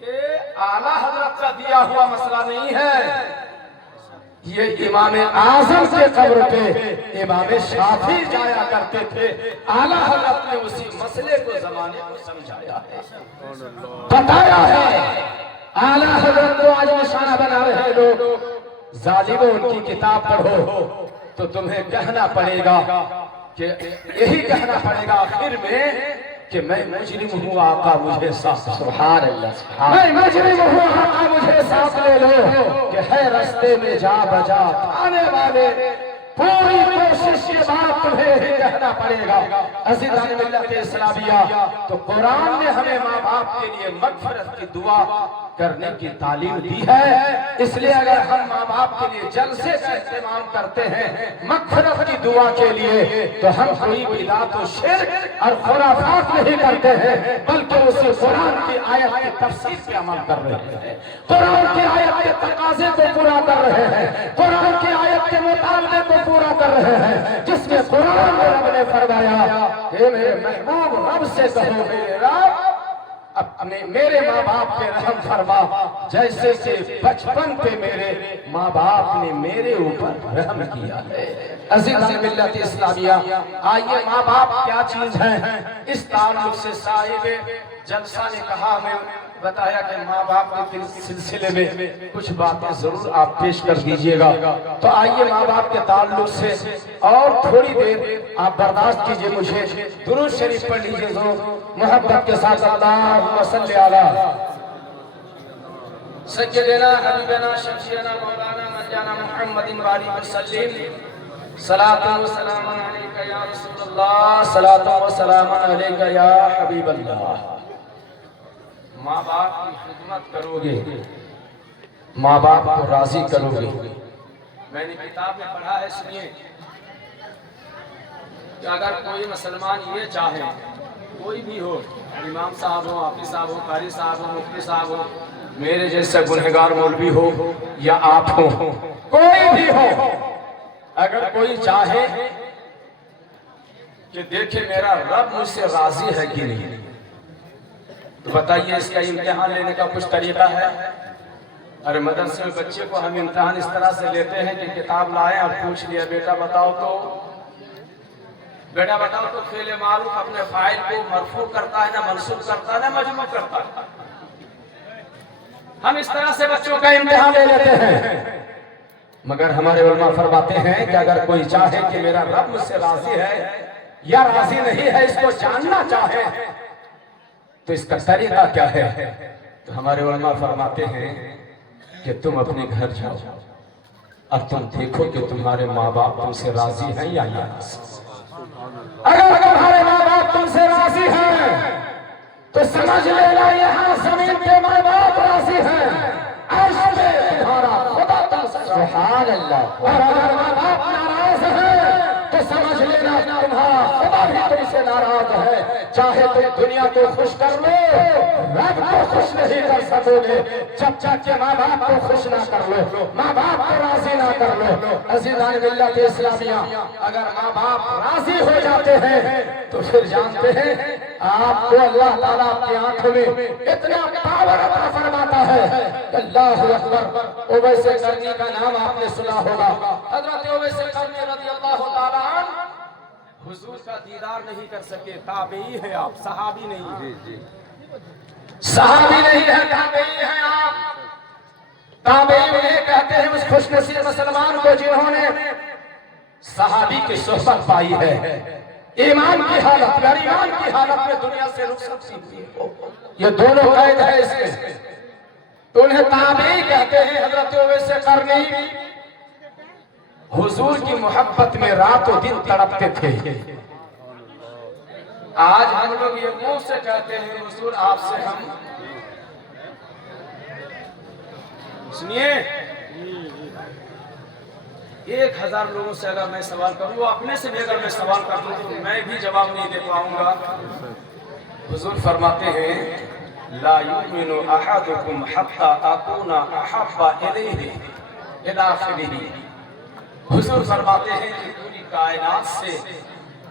یہ اعلیٰ حضرت کا دیا ہوا مسئلہ نہیں ہے. یہ امام اعظم کے قبر پہ امام شافعی جایا کرتے تھے. اعلیٰ حضرت نے اسی مسئلے کو زمانے کو سمجھایا ہے, بتایا ہے. اعلیٰ حضرت کو آج نشانہ بنا رہے لوگ. ظالموں ان کی کتاب پڑھو تو تمہیں کہنا پڑے گا کہ یہی کہنا پڑے گا آخر میں کہ میں مجرم ہوں آقا مجھے ساتھ. سبحان اللہ. میں مجرم ہوں آقا مجھے ساتھ لے لو کہ ہے رستے میں جا بجا آنے والے. پوری کوشش کے بعد تمہیں ہی کہنا پڑے گا. عزیزان ملت اسلامیہ تو قرآن نے ہمیں ماں باپ کے لیے مغفرت کی دعا کرنے کی تعلیم دی ہے. اس لیے اگر ہم ماں باپ کے لیے جلسے کا اہتمام کرتے ہیں مغفرت کی دعا کے لیے تو ہم کوئی بدعت و شرک اور خرافات نہیں کرتے ہیں بلکہ اسی قرآن کی آیت کی تفسیر پہ عمل کر رہے ہیں, قرآن کی آیت کے تقاضے کو پورا کر رہے ہیں, قرآن کی آیت کے مطالبے کو پورا کر رہے ہیں جس کے قرآن میں رب نے فرمایا کہ میرے محبوب رب سے کہو میرے رب اپنے میرے ماں باپ پہ رحم فرما جیسے کہ بچپن پہ میرے ماں باپ نے میرے اوپر رحم کیا ہے۔ عزیزان ملت اسلامیہ، آئیے ماں باپ کیا چیز ہے اس تعلق سے صاحب جلسہ نے کہا، ہمیں بتایا کہ ماں باپ کے سلسلے میں کچھ باتیں ضرور آپ پیش کر دیجئے گا۔ تو آئیے ماں باپ کے تعلق سے اور تھوڑی دیر آپ برداشت کیجئے، مجھے درود شریف پڑھ لیجئے ضرور محبت کے ساتھ۔ اللہم صلی علی سیدنا حبیبنا شفیعنا مولانا منجانا محمد وآلہ وسلم، صلاۃ و سلام علیکہ یا رسول اللہ، صلاۃ و سلام علیکہ یا حبیب اللہ۔ ماں باپ کی خدمت کرو گے، ماں باپ کو راضی کرو گے۔ میں نے کتاب میں پڑھا ہے، سنیے کہ اگر کوئی مسلمان یہ چاہے، کوئی بھی ہو، امام صاحب ہو، حافظ صاحب ہو، قاری صاحب ہو، مفتی صاحب ہو، میرے جیسے گنہگار مولوی ہو یا آپ ہو، کوئی بھی ہو، اگر کوئی چاہے کہ دیکھے میرا رب مجھ سے راضی ہے کہ نہیں، تو بتائیے اس کا امتحان لینے کا کچھ طریقہ ہے؟ ارے مدرسے میں بچے کو ہم امتحان اس طرح سے لیتے ہیں کہ کتاب لائیں اور پوچھ لیا، بیٹا بتاؤ تو فعل معروف اپنے فاعل کو مرفوع کرتا ہے، نہ منصوب کرتا ہے، نہ مجموع کرتا ہے۔ ہم اس طرح سے بچوں کا امتحان لے لیتے ہیں، مگر ہمارے علماء فرماتے ہیں کہ اگر کوئی چاہے کہ میرا رب مجھ سے راضی ہے یا راضی نہیں ہے، اس کو جاننا چاہے تو اس کا طریقہ کیا ہے؟ تو ہمارے علماء فرماتے ہیں کہ تم اپنے گھر جاؤ اور تم دیکھو کہ تمہارے ماں باپ تم سے راضی ہیں یا راضی۔ اگر تمہارے ماں باپ تم سے راضی ہیں تو سمجھ لینا یہاں زمین پہ ماں باپ راضی ہیں، عرش پہ تمہارا خدا تم سے سبحان اللہ۔ اور اگر ماں باپ ناراض ہیں تو سمجھ لینا تمہارا خدا بھی تم سے ناراض ہے۔ چاہے تم دنیا کو خوش کر لو، رب کو خوش نہیں کر سکو گے جب تک کہ ماں باپ کو خوش نہ کر لو، ماں باپ کو راضی نہ کر لو۔ عزیزان ملت اسلامیہ، اگر ماں باپ راضی ہو جاتے ہیں تو پھر جانتے ہیں آپ کو اللہ تعالیٰ اپنی آنکھوں میں اتنا پاور عطا فرماتا ہے۔ اللہ اکبر۔ اویس قرنی کا نام آپ نے سنا ہوگا۔ حضرت اویس قرنی رضی اللہ تعالیٰ عنہ حضور کا دیدار نہیں کر سکے، تابعی ہے آپ، صحابی نہیں ہے، صحابی نہیں ہے، تابعی ہیں آپ۔ تابعی انہیں کہتے ہیں اس خوش نصیب مسلمان کو جنہوں نے صحابی کی صحبت پائی ہے، ایمان کی حالت، یعنی ایمان کی حالت میں دنیا سے رخصت سیکھی ہے، یہ دونوں قید ہے اس میں، تو انہیں تابعی کہتے ہیں۔ حضرت اویس قرنی حضور کی محبت میں رات و دن تڑپتے تھے۔ آج ہم لوگ یہ منہ سے کہتے ہیں حضور آپ سے ہم، سنیے 1000 لوگوں سے اگر میں سوال کروں، وہ اپنے سے بھی اگر میں سوال کر دوں تو میں بھی جواب نہیں دے پاؤں گا۔ حضور فرماتے ہیں لا یؤمن احدکم حتی اکون احب الیہ الی آخرہ۔ حضور فرماتے ہیں کہ پوری کائنات سے،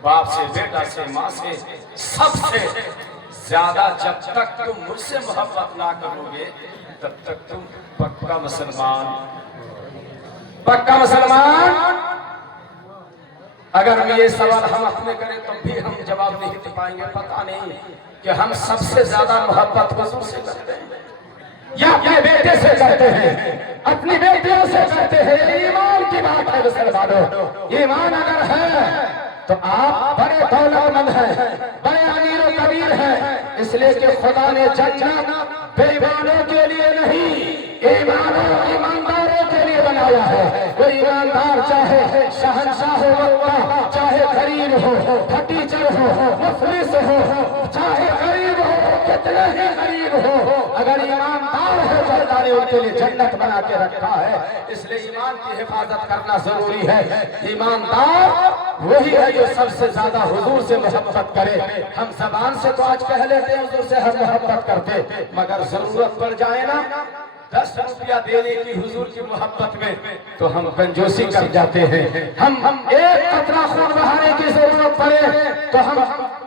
باپ سے، بیٹا سے، ماں سے، سب سے زیادہ جب تک تم مجھ سے محبت نہ کرو گے تب تک تم پکا مسلمان، پکا مسلمان۔ اگر یہ سوال ہم اپنے کریں تو بھی ہم جواب نہیں دے پائیں گے۔ پتہ نہیں کہ ہم سب سے زیادہ محبت حضور سے کرتے ہیں یا اپنے بیٹے سے کرتے ہیں، اپنی بیٹیوں سے کرتے ہیں۔ ایمان کی بات ہے مسلمانوں، ایمان اگر ہے تو آپ بڑے دولت مند ہیں، بڑے امیر و کبیر ہیں، اس لیے کہ خدا نے جنت بے ایمانوں کے لیے نہیں، ایمانداروں کے لیے بنایا ہے۔ وہ ایماندار چاہے شہنشاہ ہو مکہ، چاہے غریب ہو، پھٹیچر ہو، مفلس ہو، چاہے غریب ہو، کتنے ہی غریب ہو، اگر ایماندار ہے تو اللہ نے ان کے لیے جنت بنا کے رکھا ہے۔ اس لیے ایمان کی حفاظت کرنا ضروری ہے۔ ایماندار وہی ہے جو سب سے زیادہ حضور سے محبت کرے۔ ہم زبان سے تو آج کہہ لیتے ہیں حضور سے ہم محبت کرتے، مگر ضرورت پڑ جائے نا 10 روپیہ دینے کی حضور کی محبت میں تو ہم کنجوسی کر جاتے ہیں۔ ہم ایک قطرہ خون بہانے کی ضرورت پڑے تو ہم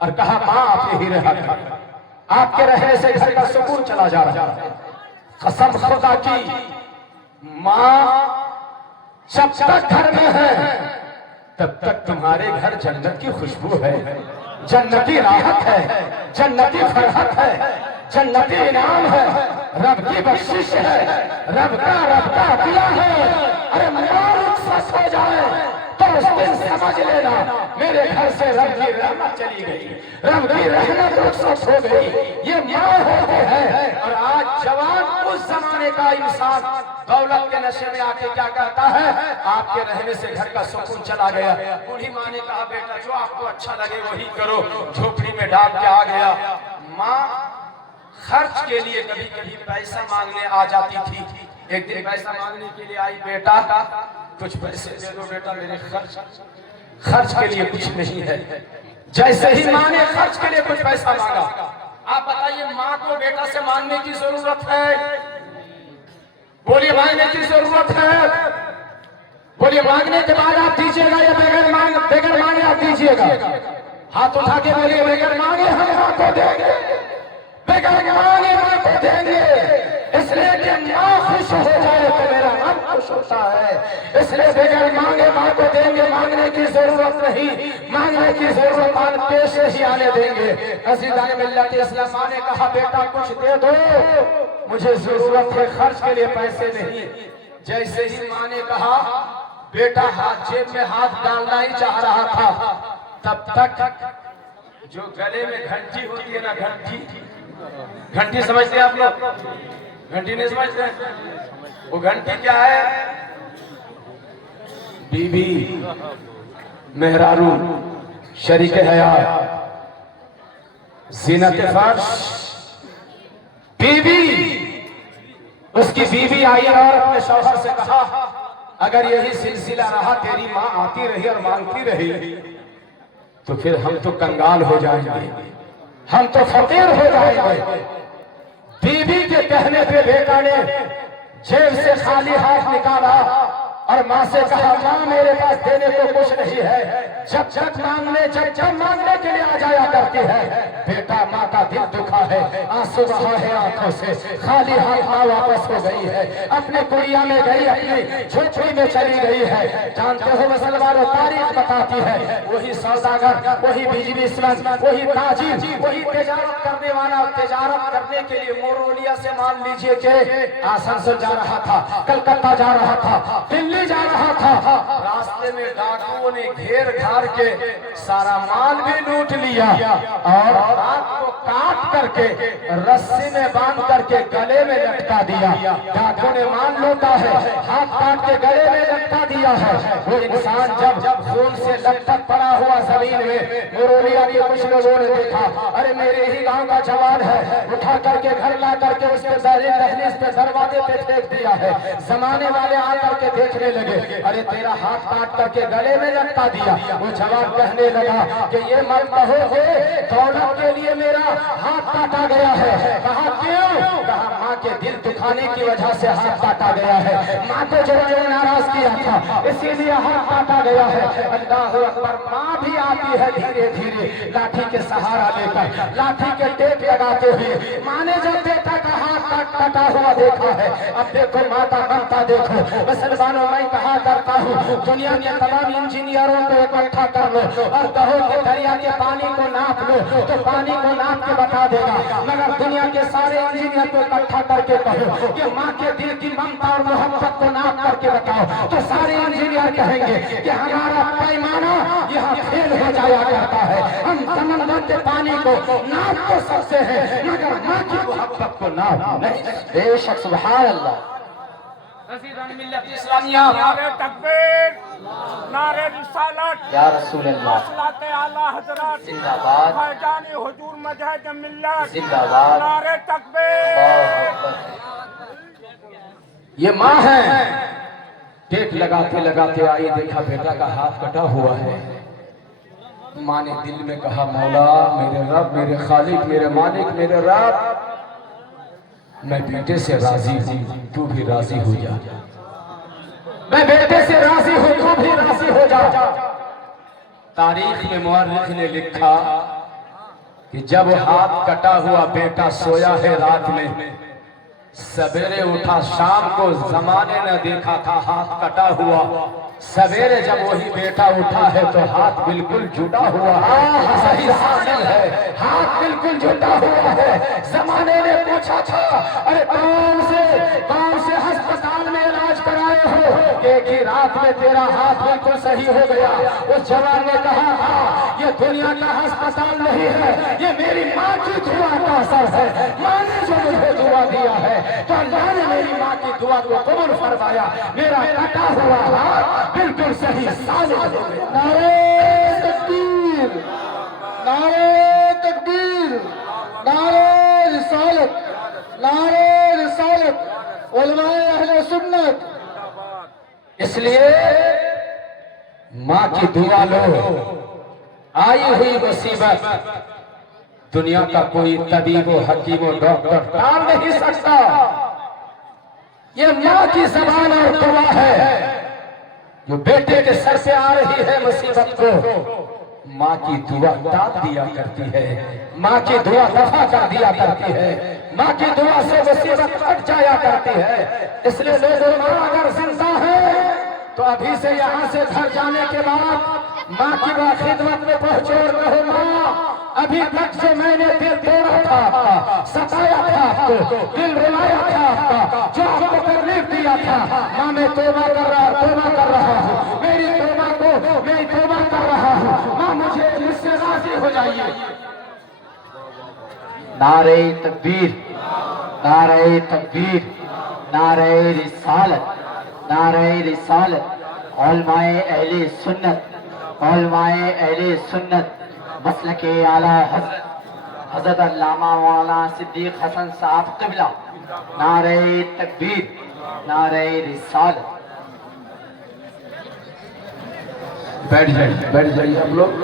اور کہا ماں آپ یہی رہا کریں، آپ کے رہنے سے گھر کا سکون چلا جا رہا ہے۔ قسم خدا کی، ماں جب تک گھر میں ہے تب تک تمہارے گھر جنت کی خوشبو ہے، جنتی راحت ہے، جنتی فرحت ہے، جنتی انعام ہے، رب کی بخشش ہے، رب کا عطیہ ہے۔ ارے مالک سچ ہو جائے تو اس دن سمجھ لینا میرے گھر سے رب کی رحمت چلی گئی، رب کی رحمت رخصت ہو گئی۔ یہ ماں ہوتے ہیں۔ اور آج جوان اس زمانے کا انسان دولت کے نشے میں آ کے کیا کہتا ہے؟ آپ کے رہنے سے گھر کا سکون چلا گیا۔ بوڑھی ماں نے کہا بیٹا جو آپ کو اچھا لگے وہی کرو، جھوپڑی میں ڈال کے آ گیا۔ ماں خرچ کے لیے کبھی کبھی پیسہ مانگنے آ جاتی تھی۔ ایک دن پیسہ مانگنے کے لیے آئی، بیٹا کچھ پیسے دے دو بیٹا، میرے خرچ کے لیے کچھ نہیں ہے۔ جیسے ہی ماں نے خرچ کے لیے کچھ پیسہ مانگا، آپ بتائیے ماں کو بیٹا سے مانگنے کی ضرورت ہے؟ بولیے مانگنے کی ضرورت ہے؟ بولیے مانگنے کے بعد آپ دیجئے گا یا بغیر مانگے آپ دیجئے گا؟ ہاتھ اٹھا کے بولیے بغیر مانگے ہم ماں کو دیں گے، بغیر مانگے ماں کو دیں گے، اس لیے کہ ماں خوش ہو جائے تو میرا رب خوش ہوتا ہے۔ اس لیے بغیر مانگے ماں کو دیں گے، مانگنے کی ضرورت نہیں، مانگنے کی ضرورت آن پیش ہی آنے دیں گے۔ عزیزان ملت اسلام، ماں نے کہا بیٹا کچھ دے دو، مجھے ضرورت ہے، خرچ کے لیے پیسے نہیں۔ جیسے ہی ماں نے کہا بیٹا جیب میں ہاتھ ڈالنا ہی چاہ رہا تھا، تب تک جو گلے میں گھنٹی ہوتی ہے نا، گھنٹی سمجھتے ہیں آپ لوگ؟ گھنٹی نہیں سمجھتے ہیں؟ وہ گھنٹی کیا ہے؟ بی بی، مہرارو، شریک حیات، زینت فرش، بی بی۔ اس کی بیوی آئی اور اپنے شوہر سے کہا اگر یہی سلسلہ رہا، تیری ماں آتی رہی اور مانگتی رہی تو پھر ہم تو کنگال ہو جائیں گے، ہم تو فقیر ہو جائیں گے۔ بیوی کے کہنے پہ بیٹا نے جیب سے خالی ہاتھ نکالا اور ماں سے کہا ماں میرے پاس دینے کو کچھ نہیں ہے، جب مانگنے کے لیے آ جایا کرتی ہے۔ بیٹا ماں کا دل دکھا ہے، آنسو بہا ہے آنکھوں سے، خالی ہاتھ ماں واپس ہو گئی ہے، اپنے کڑیا میں گئی، اپنی جھوپڑی میں چلی گئی ہے۔ جانتے ہو مسلمانوں، تاریخ بتاتی ہے وہی سوداگر، وہی بزنس مین، وہی تاجر، وہی تجارت کرنے والا، تجارت کرنے کے لیے مورولیا سے مان لیجئے کہ آسنسول جا رہا تھا، کلکتہ جا رہا تھا، دلی جا رہا تھا، راستے میں ڈاکوؤں نے گھیر گھار کے سارا مال بھی لوٹ لیا اور رات کو کاٹ کر کے رسی میں باندھ کر کے گلے میں لٹکا دیا۔ ڈاکو نے مال لوٹا ہے، ہاتھ کاٹ کے گلے میں لٹکا دیا ہے۔ وہ انسان جب خون سے لٹک پڑا ہوا زمین میں، مورولیا کے کچھ لوگوں نے دیکھا، ارے میرے ہی گاؤں کا جوان ہے، اٹھا کر کے گھر لا کر کے اس کے دہلیز پہ دروازے پہ پھینک دیا ہے۔ زمانے والے آ کر کے دیکھنے لگے، ارے تیرا ہاتھ کاٹ کر کے گلے میں لٹکا دیا۔ وہ جوان کہنے لگا کہ یہ مت کہو گے دولت کے لیے میرا ہاتھ کاٹا گیا ہے۔ کہا کیوں؟ کہا ماں کے دل دکھانے کی وجہ سے ہاتھ کاٹا گیا ہے، ماں کو جو ناراض کیا تھا اسی لیے ہاتھ کاٹا گیا ہے۔ اللہ اکبر۔ ماں بھی آتی ہے دھیرے دھیرے لاٹھی کے سہارا لے کر، لاٹھی کے ٹیپ لگاتے ہوئے۔ ماں نے جب بیٹا کا ہاتھ کٹا ہوا دیکھا ہے، اب دیکھو ماں کا بنتا دیکھو۔ مسلمانوں میں کہا کرتا ہوں دنیا کے تمام انجینئروں کو اکٹھا کر لو اور کہو کہ دریا کے پانی کو ناپ لو تو پانی کو ناپ کے بتا دے گا، مگر دنیا کے سارے انجینئر کو اکٹھا کر کے کہو کہ ماں کے دل کی ممتا اور محبت کو ناپ کر کے بتاؤ تو سارے انجینئر کہیں گے کہ ہمارا پیمانہ یہاں فیل ہو جایا کرتا ہے۔ ہم سمندر کے پانی کو ناپ تو سکتے ہیں مگر ماں کی محبت کو ناپ نہیں۔ بے شک، سبحان اللہ۔ عزیزان ملت اسلامیہ، نعرہ تکبیر، نعرہ رسالت، یا رسول اللہ، مواصلات اعلیٰ حضرت، زندہ باد، فیضان حضور مجاہد ملت، زندہ باد، نعرہ اللہ تکبیر۔ اکبر۔ یہ ماں ہے، ٹیپ لگاتے لگاتے آئی، دیکھا بیٹا کا ہاتھ کٹا ہوا ہے۔ ماں نے دل میں کہا مولا میرے رب، میرے خالق، میرے مالک، میرے رب، میں بیٹے سے راضی ہوں، تو بھی راضی ہو جا۔ میں بیٹے سے راضی ہوں، تو بھی راضی ہو جا۔ تاریخ میں مورخ نے لکھا کہ جب ہاتھ کٹا ہوا بیٹا سویا ہے رات میں، سویرے اٹھا شام کو زمانے نے دیکھا تھا ہاتھ کٹا ہوا، سویرے جب وہی بیٹا اٹھا ہے تو ہاتھ بالکل جڑا ہوا ہے، صحیح حاصل ہے، ہاتھ بالکل جڑا ہوا ہے۔ زمانے نے پوچھا تھا ارے کون سے ہسپتال میں علاج کرائے ہو، ایک ہی رات میں تیرا ہاتھ بالکل صحیح ہو گیا۔ اس جوان نے کہا تھا یہ دنیا کا ہسپتال نہیں ہے، یہ میری ماں کی دعا کا اثر ہے، ماں نے جو مجھے دعا دیا ہے تو اللہ نے میری ماں کی دعا کو قبول فرمایا، میرا کٹا ہوا ہاتھ بالکل صحیح ثابت ہو گیا۔ نعرہ تکبیر، نعرہ تکبیر، نعرہ رسالت، نعرہ رسالت، علماء اہل سنت۔ اس لیے ماں کی دعا لو، آئی ہوئی مصیبت دنیا کا کوئی طبیب و حکیم و ڈاکٹر ٹال نہیں سکتا، یہ ماں کی زبان اور دعا ہے۔ جو بیٹے کے سر سے آ رہی ہے مصیبت کو، ماں کی دعا ٹال دیا کرتی ہے، ماں کی دعا دفع کر دیا کرتی ہے، ماں کی دعا سے مصیبت ہٹ جایا کرتی ہے۔ اس لیے لوگوں ماں اگر زندہ ہے تو ابھی سے یہاں سے گھر جانے کے بعد ماں کی خدمت میں پہنچو اور کہو ماں ابھی تک جو میں نے دل توڑا تھا آپ کا، ستایا تھا آپ کو، دل رلایا تھا آپ کا، جو آپ کو تکلیف دیا تھا، ماں میں توبہ کر رہا ہوں، میری توبہ کو میں توبہ کر رہا ہوں، ماں مجھ سے راضی ہو جائیے۔ نعرہ تکبیر، نعرہ تکبیر، نعرہ رسالت، نعرہ رسالت، علماء اہل سنت، علماء اہل سنت، مسلک اعلیٰ حضرت علامہ مولانا صدیق حسن صاحب قبلہ، نعرہ تکبیر، نعرہ رسالت۔ بیٹھ جائیے آپ لوگ۔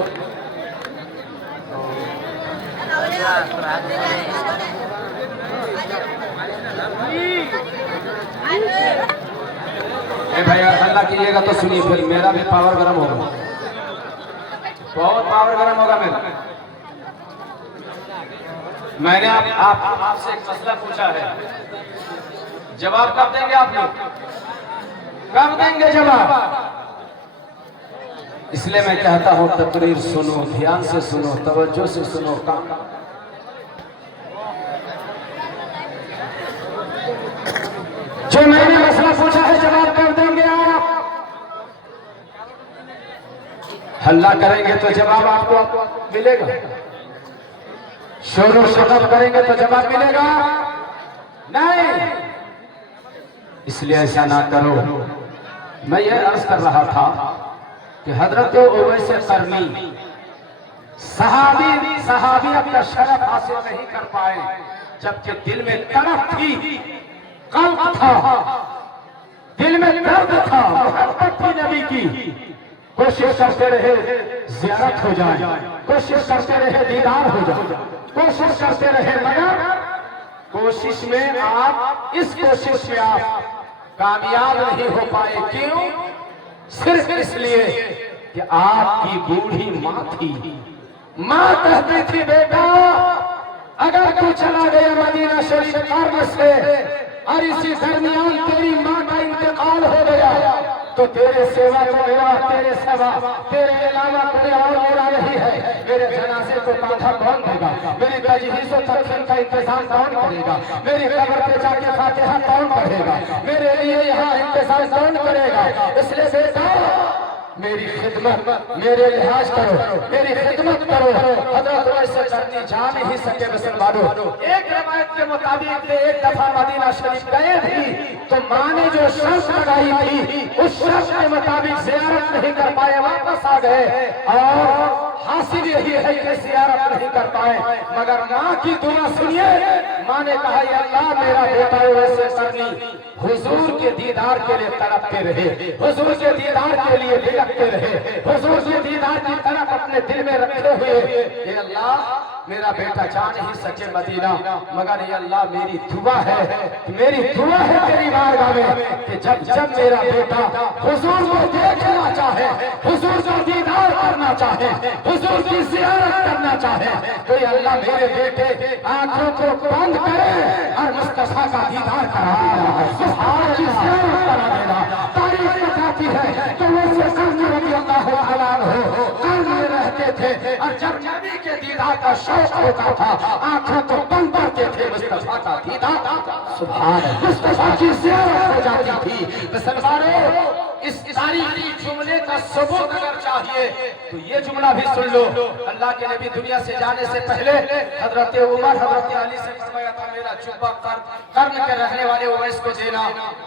اے بھائی اللہ کیجیے گا تو سنیے، پھر میرا بھی پاور گرم ہوگا، بہت پاور گرم ہوگا میرا۔ میں نے آپ سے ایک مسئلہ پوچھا ہے، جواب کب دیں گے آپ لوگ؟ کب دیں گے جواب؟ اس لیے میں کہتا ہوں تقریر سنو، دھیان سے سنو، توجہ سے سنو، کام جو میں نے مسئلہ پوچھا ہے جواب کر دیں گے آپ؟ ہلہ کریں گے تو جواب آپ کو ملے گا، شور و شغب کریں گے تو جواب ملے گا نہیں۔ اس لیے ایسا نہ کرو۔ میں یہ عرض کر رہا تھا کہ حضرت اویس قرنی صحابیت کا شرف حاصل نہیں کر پائے، جبکہ دل میں تڑپ تھی، قلب تھا، دل میں درد تھا، محبت تھی نبی کی۔ کوشش کرتے رہے زیارت ہو جائے، کوشش کرتے رہے دیدار ہو جائے، کوشش کرتے رہے، مگر کوشش میں آپ اس کوشش میں آپ کامیاب نہیں ہو پائے۔ کیوں؟ صرف اس لیے کہ آپ کی بوڑھی ماں تھی۔ ماں کہتی تھی بیٹا اگر تو چلا گیا مدینہ شریف قرن سے اور اسی درمیان تیری ماں کا انتقال ہو گیا تو تیرے سوا کو میرا، تیرے سوا تیرے علاوہ کوئی اور میرا نہیں ہے۔ میرے جنازے کو کاندھا کون دے گا؟ میری تجہیز و تدفین کا انتظام کون کرے گا؟ میری قبر پہ جا کے فاتحہ کون پڑھے گا؟ میرے لیے یہاں انتظام کون کرے گا؟ اس لیے بیٹا میری خدمت، میرے لحاظ کرو، میری خدمت کرو۔ حضرت اویس قرنی جا نہیں سکے مسلمانوں۔ ایک روایت کے مطابق ایک دفعہ مدینہ شریف گئے تھی تو ماں نے جو شرط لگائی تھی اس شرط کے مطابق زیارت نہیں کر پائے، واپس آ گئے، اور حاصل یہی ہے کہ زیارت نہیں کر پائے، مگر ماں کی دعا سنیے۔ ماں نے کہا یا اللہ میرا بیٹا اویس قرنی حضور کے دیدار کے لیے تڑپتے رہے، حضور کے دیدار کے لیے بھٹکتے رہے، حضور کے دیدار کی طرف اپنے دل میں رکھتے ہوئے اے اللہ میرا بیٹا جا نہیں سکے مدینہ، مگر اے اللہ میری دعا ہے تیری بارگاہ میں کہ جب میرا بیٹا حضور کو دیکھنا چاہے، حضور کا دیدار کرنا چاہے، حضور کی زیارت کرنا چاہے تو اے اللہ میرے بیٹے آنکھوں کو بند کرے اور مصطفیٰ کا دیدار کرا دینا، مصطفیٰ کی زیارت کرا دینا۔ تاریخ بتاتی ہے کہ وہ قرن رضی اللہ عنہ قرن میں رہتے تھے اور جب نبی کے دیدار کا شوق ہوتا تھا آنکھوں کو بند کرتے تھے، مصطفیٰ کا دیدار سبحان اللہ مصطفیٰ کی زیارت ہو جاتی تھی۔ مسلمانوں اس تاریخی جملے کا ثبوت اگر چاہیے تو یہ جملہ بھی سن لو، اللہ کے نبی دنیا سے جانے سے پہلے حضرت عمر حضرت علی سے فرمایا تھا میرا جبہ قرن کے رہنے والے اویس کو دینا،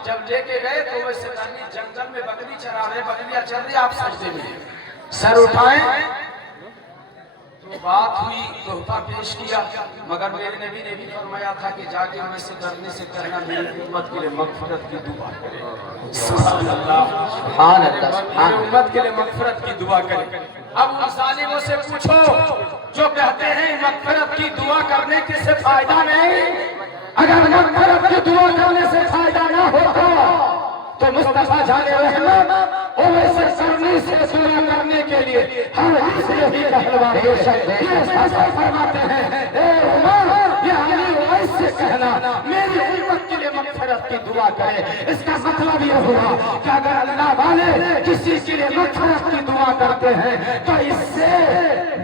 جب لے کے گئے تو اویس قرنی جنگل میں بکری چرا رہے، بکریاں چل رہی، آپ سجدے میں سر اٹھائیں تو بات ہوئی، تحفہ پیش کیا، مگر میرے نبی نے بھی فرمایا تھا کہ جا کے اویس قرنی سے کہنا میری امت کے لیے مغفرت کی دعا کرے۔ سبحان اللہ سبحان اللہ میری امت کے لیے مغفرت کی دعا کرے۔ اب ان ظالموں سے پوچھو جو کہتے ہیں مغفرت کی دعا کرنے کے سے فائدہ نہیں، اگر مغفرت کی دعا کرنے سے فائدہ نہ ہوتا تو مصطفیٰ جان رحمت اویس قرنی سے دعا کرنے کے لیے ہر اس یہی کہلواتے ہیں، یہ ایسا فرماتے ہیں اے عمر یہ علی اویس سے کہنا میری امت کے لیے مغفرت کی دعا کرے۔ اس کا مطلب یہ ہوا کہ اگر اللہ والے کسی کے لیے مغفرت کی دعا کرتے ہیں تو اس سے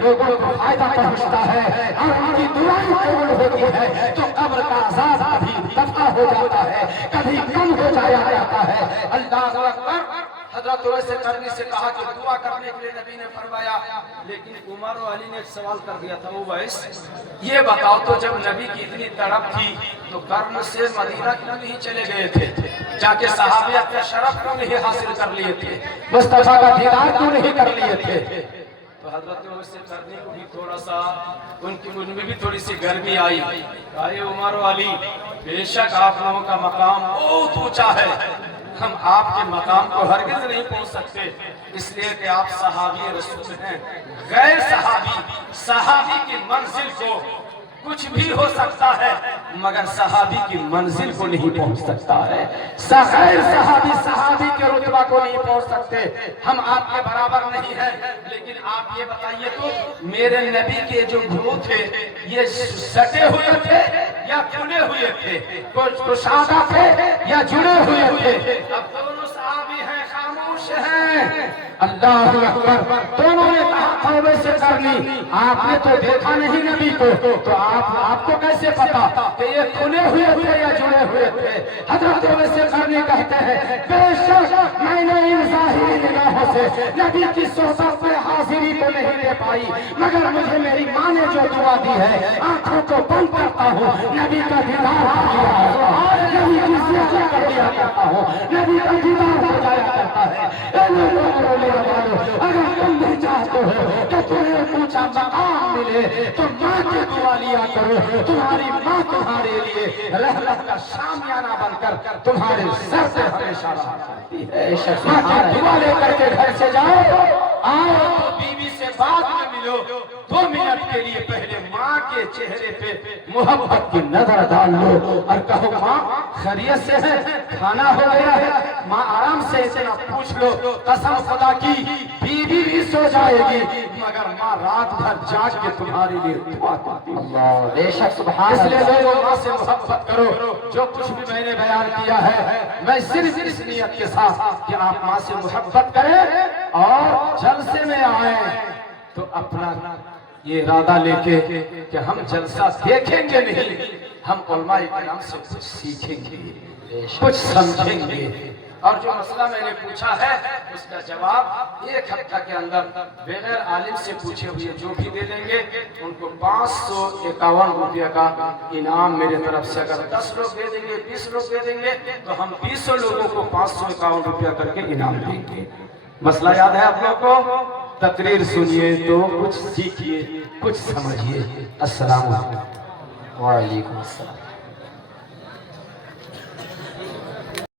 لوگوں کو فائدہ پہنچتا ہے اور ان کی دعائیں قبول ہوتی ہے، تو قبر کا عذاب کبھی دفع ہو جاتا ہے، کبھی کم ہو جاتا ہے۔ اللہ اکبر۔ حضرت اویس قرنی سے کہا کہ دعا کرنے کے لیے نبی نے فرمایا، لیکن عمر و علی نے ایک سوال کر دیا تھا، اویس یہ بتاؤ تو جب نبی کی اتنی تڑپ تھی تو قرن سے مدینہ کیوں نہیں چلے گئے تھے، جا کے صحابیت کا شرف کیوں نہیں حاصل کر لیے تھے، مصطفیٰ کا دیدار کیوں نہیں کر لیے تھے؟ تو حضرت اویس قرنی کو بھی تھوڑا سا ان میں بھی تھوڑی سی گرمی آئی، اے عمر و علی بے شک آپ لوگوں کا مقام بہت اونچا ہے، ہم آپ کے مقام کو ہرگز نہیں پہنچ سکتے، اس لیے کہ آپ صحابی رسول ہیں، غیر صحابی کی منزل کو کچھ بھی ہو سکتا ہے مگر صحابی کی منزل کو نہیں پہنچ سکتا ہے، غیر صحابی کے رتبہ کو نہیں پہنچ سکتے، ہم آپ کے برابر نہیں ہیں، لیکن آپ یہ بتائیے تو میرے نبی کے جو گھرو تھے یہ سٹے ہوئے تھے یا کھلے ہوئے تھے، کشادہ تھے یا جڑے ہوئے تھے؟ اب دونوں صحابی ہیں، خاموش ہیں۔ اللہ اکبر۔ دونوں نے کہا تھا اویس قرنی آپ نے تو دیکھا نہیں نبی کو، تو آپ کو کیسے پتا کہ یہ کھلے ہوئے تھے یا جڑے ہوئے تھے؟ حضرت اویس قرنی کہتے ہیں بے شک میں نے ان ظاہری نگاہوں سے نبی کی صحبت میں حاضری تو نہیں دے پائی، مگر مجھے میری ماں نے جو دعا دی ہے آنکھوں کو بند کرتا ہوں، نبی کا دیدار کر لیا، نبی کی زیارت کر لیا کرتا ہوں، نبی کا دیدار ہو جایا کرتا ہے۔ اگر تم بھی چاہتے ہو کہ تمہیں اونچا مقام ملے تو ماں کی دعا لیا کرو، تمہاری ماں تمہارے لیے رحمت کا شامیانہ بن کر تمہارے سر سے ہمیشہ رہا کرتی ہے۔ ماں کی دعا لے کر کے گھر سے جاؤ، آؤ تو بیوی سے بعد میں ملو، 2 منٹ کے لیے پہلے ماں کے چہرے پہ محبت کی نظر ڈال لو اور کہو ماں خیریت سے ہے، کھانا ہو گیا ہے؟ ماں آرام سے اتنا پوچھ لو، قسم خدا کی بیوی بھی سو جائے گی مگر ماں رات بھر جاگ کے تمہارے لیے دعا کرتی ہے۔ اللہ بے شک سبحان اس لیے اللہ۔ لوگوں ماں سے محبت کرو۔ جو کچھ بھی میں نے بیان کیا ہے میں صرف اس نیت کے ساتھ کہ آپ ماں سے محبت کریں اور جلسے میں آئیں تو اپنا یہ ارادہ لے کے کہ ہم جلسہ دیکھیں گے نہیں، ہم علماء کرام سے کچھ سیکھیں گے، کچھ سمجھیں گے، اور جو مسئلہ میں نے پوچھا ہے اس کا جواب 1 ہفتہ کے اندر بغیر عالم سے پوچھے ہوئے جو بھی دے دیں گے ان کو 551 روپیہ کا انعام میرے طرف سے۔ اگر 10 لوگ دے دیں گے، 20 لوگ دے دیں گے تو ہم 200 لوگوں کو 551 روپیہ کر کے انعام دیں گے۔ مسئلہ یاد ہے آپ لوگوں کو؟ تقریر سنیے تو کچھ سیکھیے، کچھ سمجھیے۔ السلام علیکم۔ وعلیکم السلام۔